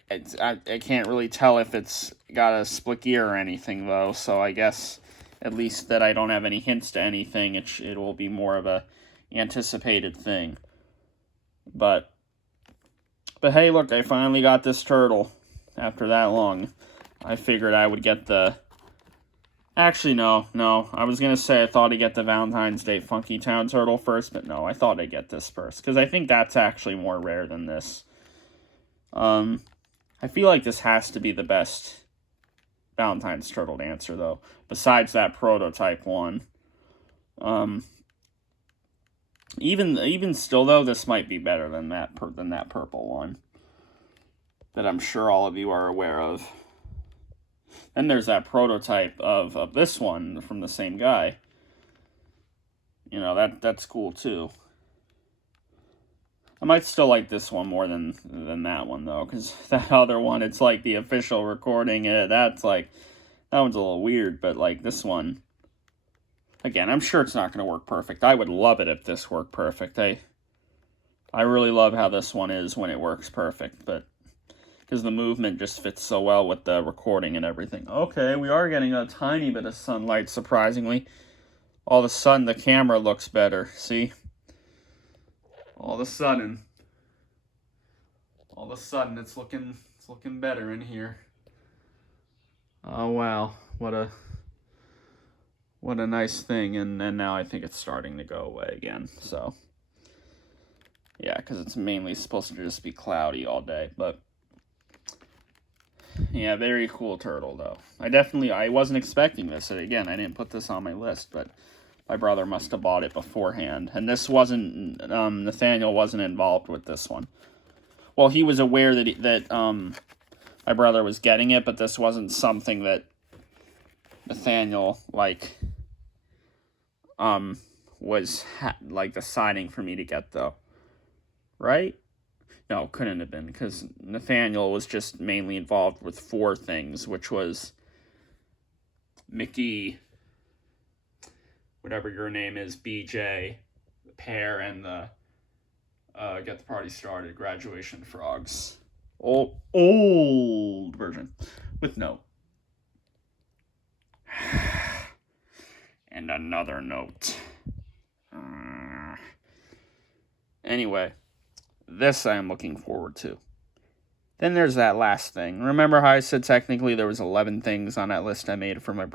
can't really tell if it's got a split gear or anything, though, so I guess at least that I don't have any hints to anything. It will be more of a anticipated thing. But hey, look, I finally got this turtle after that long. I figured I would get the... Actually, no. I was going to say I thought I'd get the Valentine's Day Funky Town turtle first, but no, I thought I'd get this first, because I think that's actually more rare than this. I feel like this has to be the best Valentine's turtle dancer, though, besides that prototype one. Even still, though, this might be better than that purple one that I'm sure all of you are aware of. Then there's that prototype of this one from the same guy. That's cool too. I might still like this one more than that one, though, because that other one, it's like the official recording. That's like, that one's a little weird, but like this one, again, I'm sure it's not going to work perfect. I would love it if this worked perfect. I really love how this one is when it works perfect, but because the movement just fits so well with the recording and everything. Okay, we are getting a tiny bit of sunlight, surprisingly. All of a sudden, the camera looks better. See? All of a sudden, it's looking better in here. Oh wow, what a nice thing. And now I think it's starting to go away again. So yeah, because it's mainly supposed to just be cloudy all day, but yeah, very cool turtle though. I wasn't expecting this. Again, I didn't put this on my list, but my brother must have bought it beforehand. And this wasn't, Nathaniel wasn't involved with this one. Well, he was aware that my brother was getting it, but this wasn't something that Nathaniel, like, was, like, deciding for me to get, though. Right? No, couldn't have been, because Nathaniel was just mainly involved with 4 things, which was Mickey, whatever your name is, BJ, the Pear, and the Get the Party Started, Graduation Frogs. Old version, with note. And another note. Anyway, this I am looking forward to. Then there's that last thing. Remember how I said technically there was 11 things on that list I made for my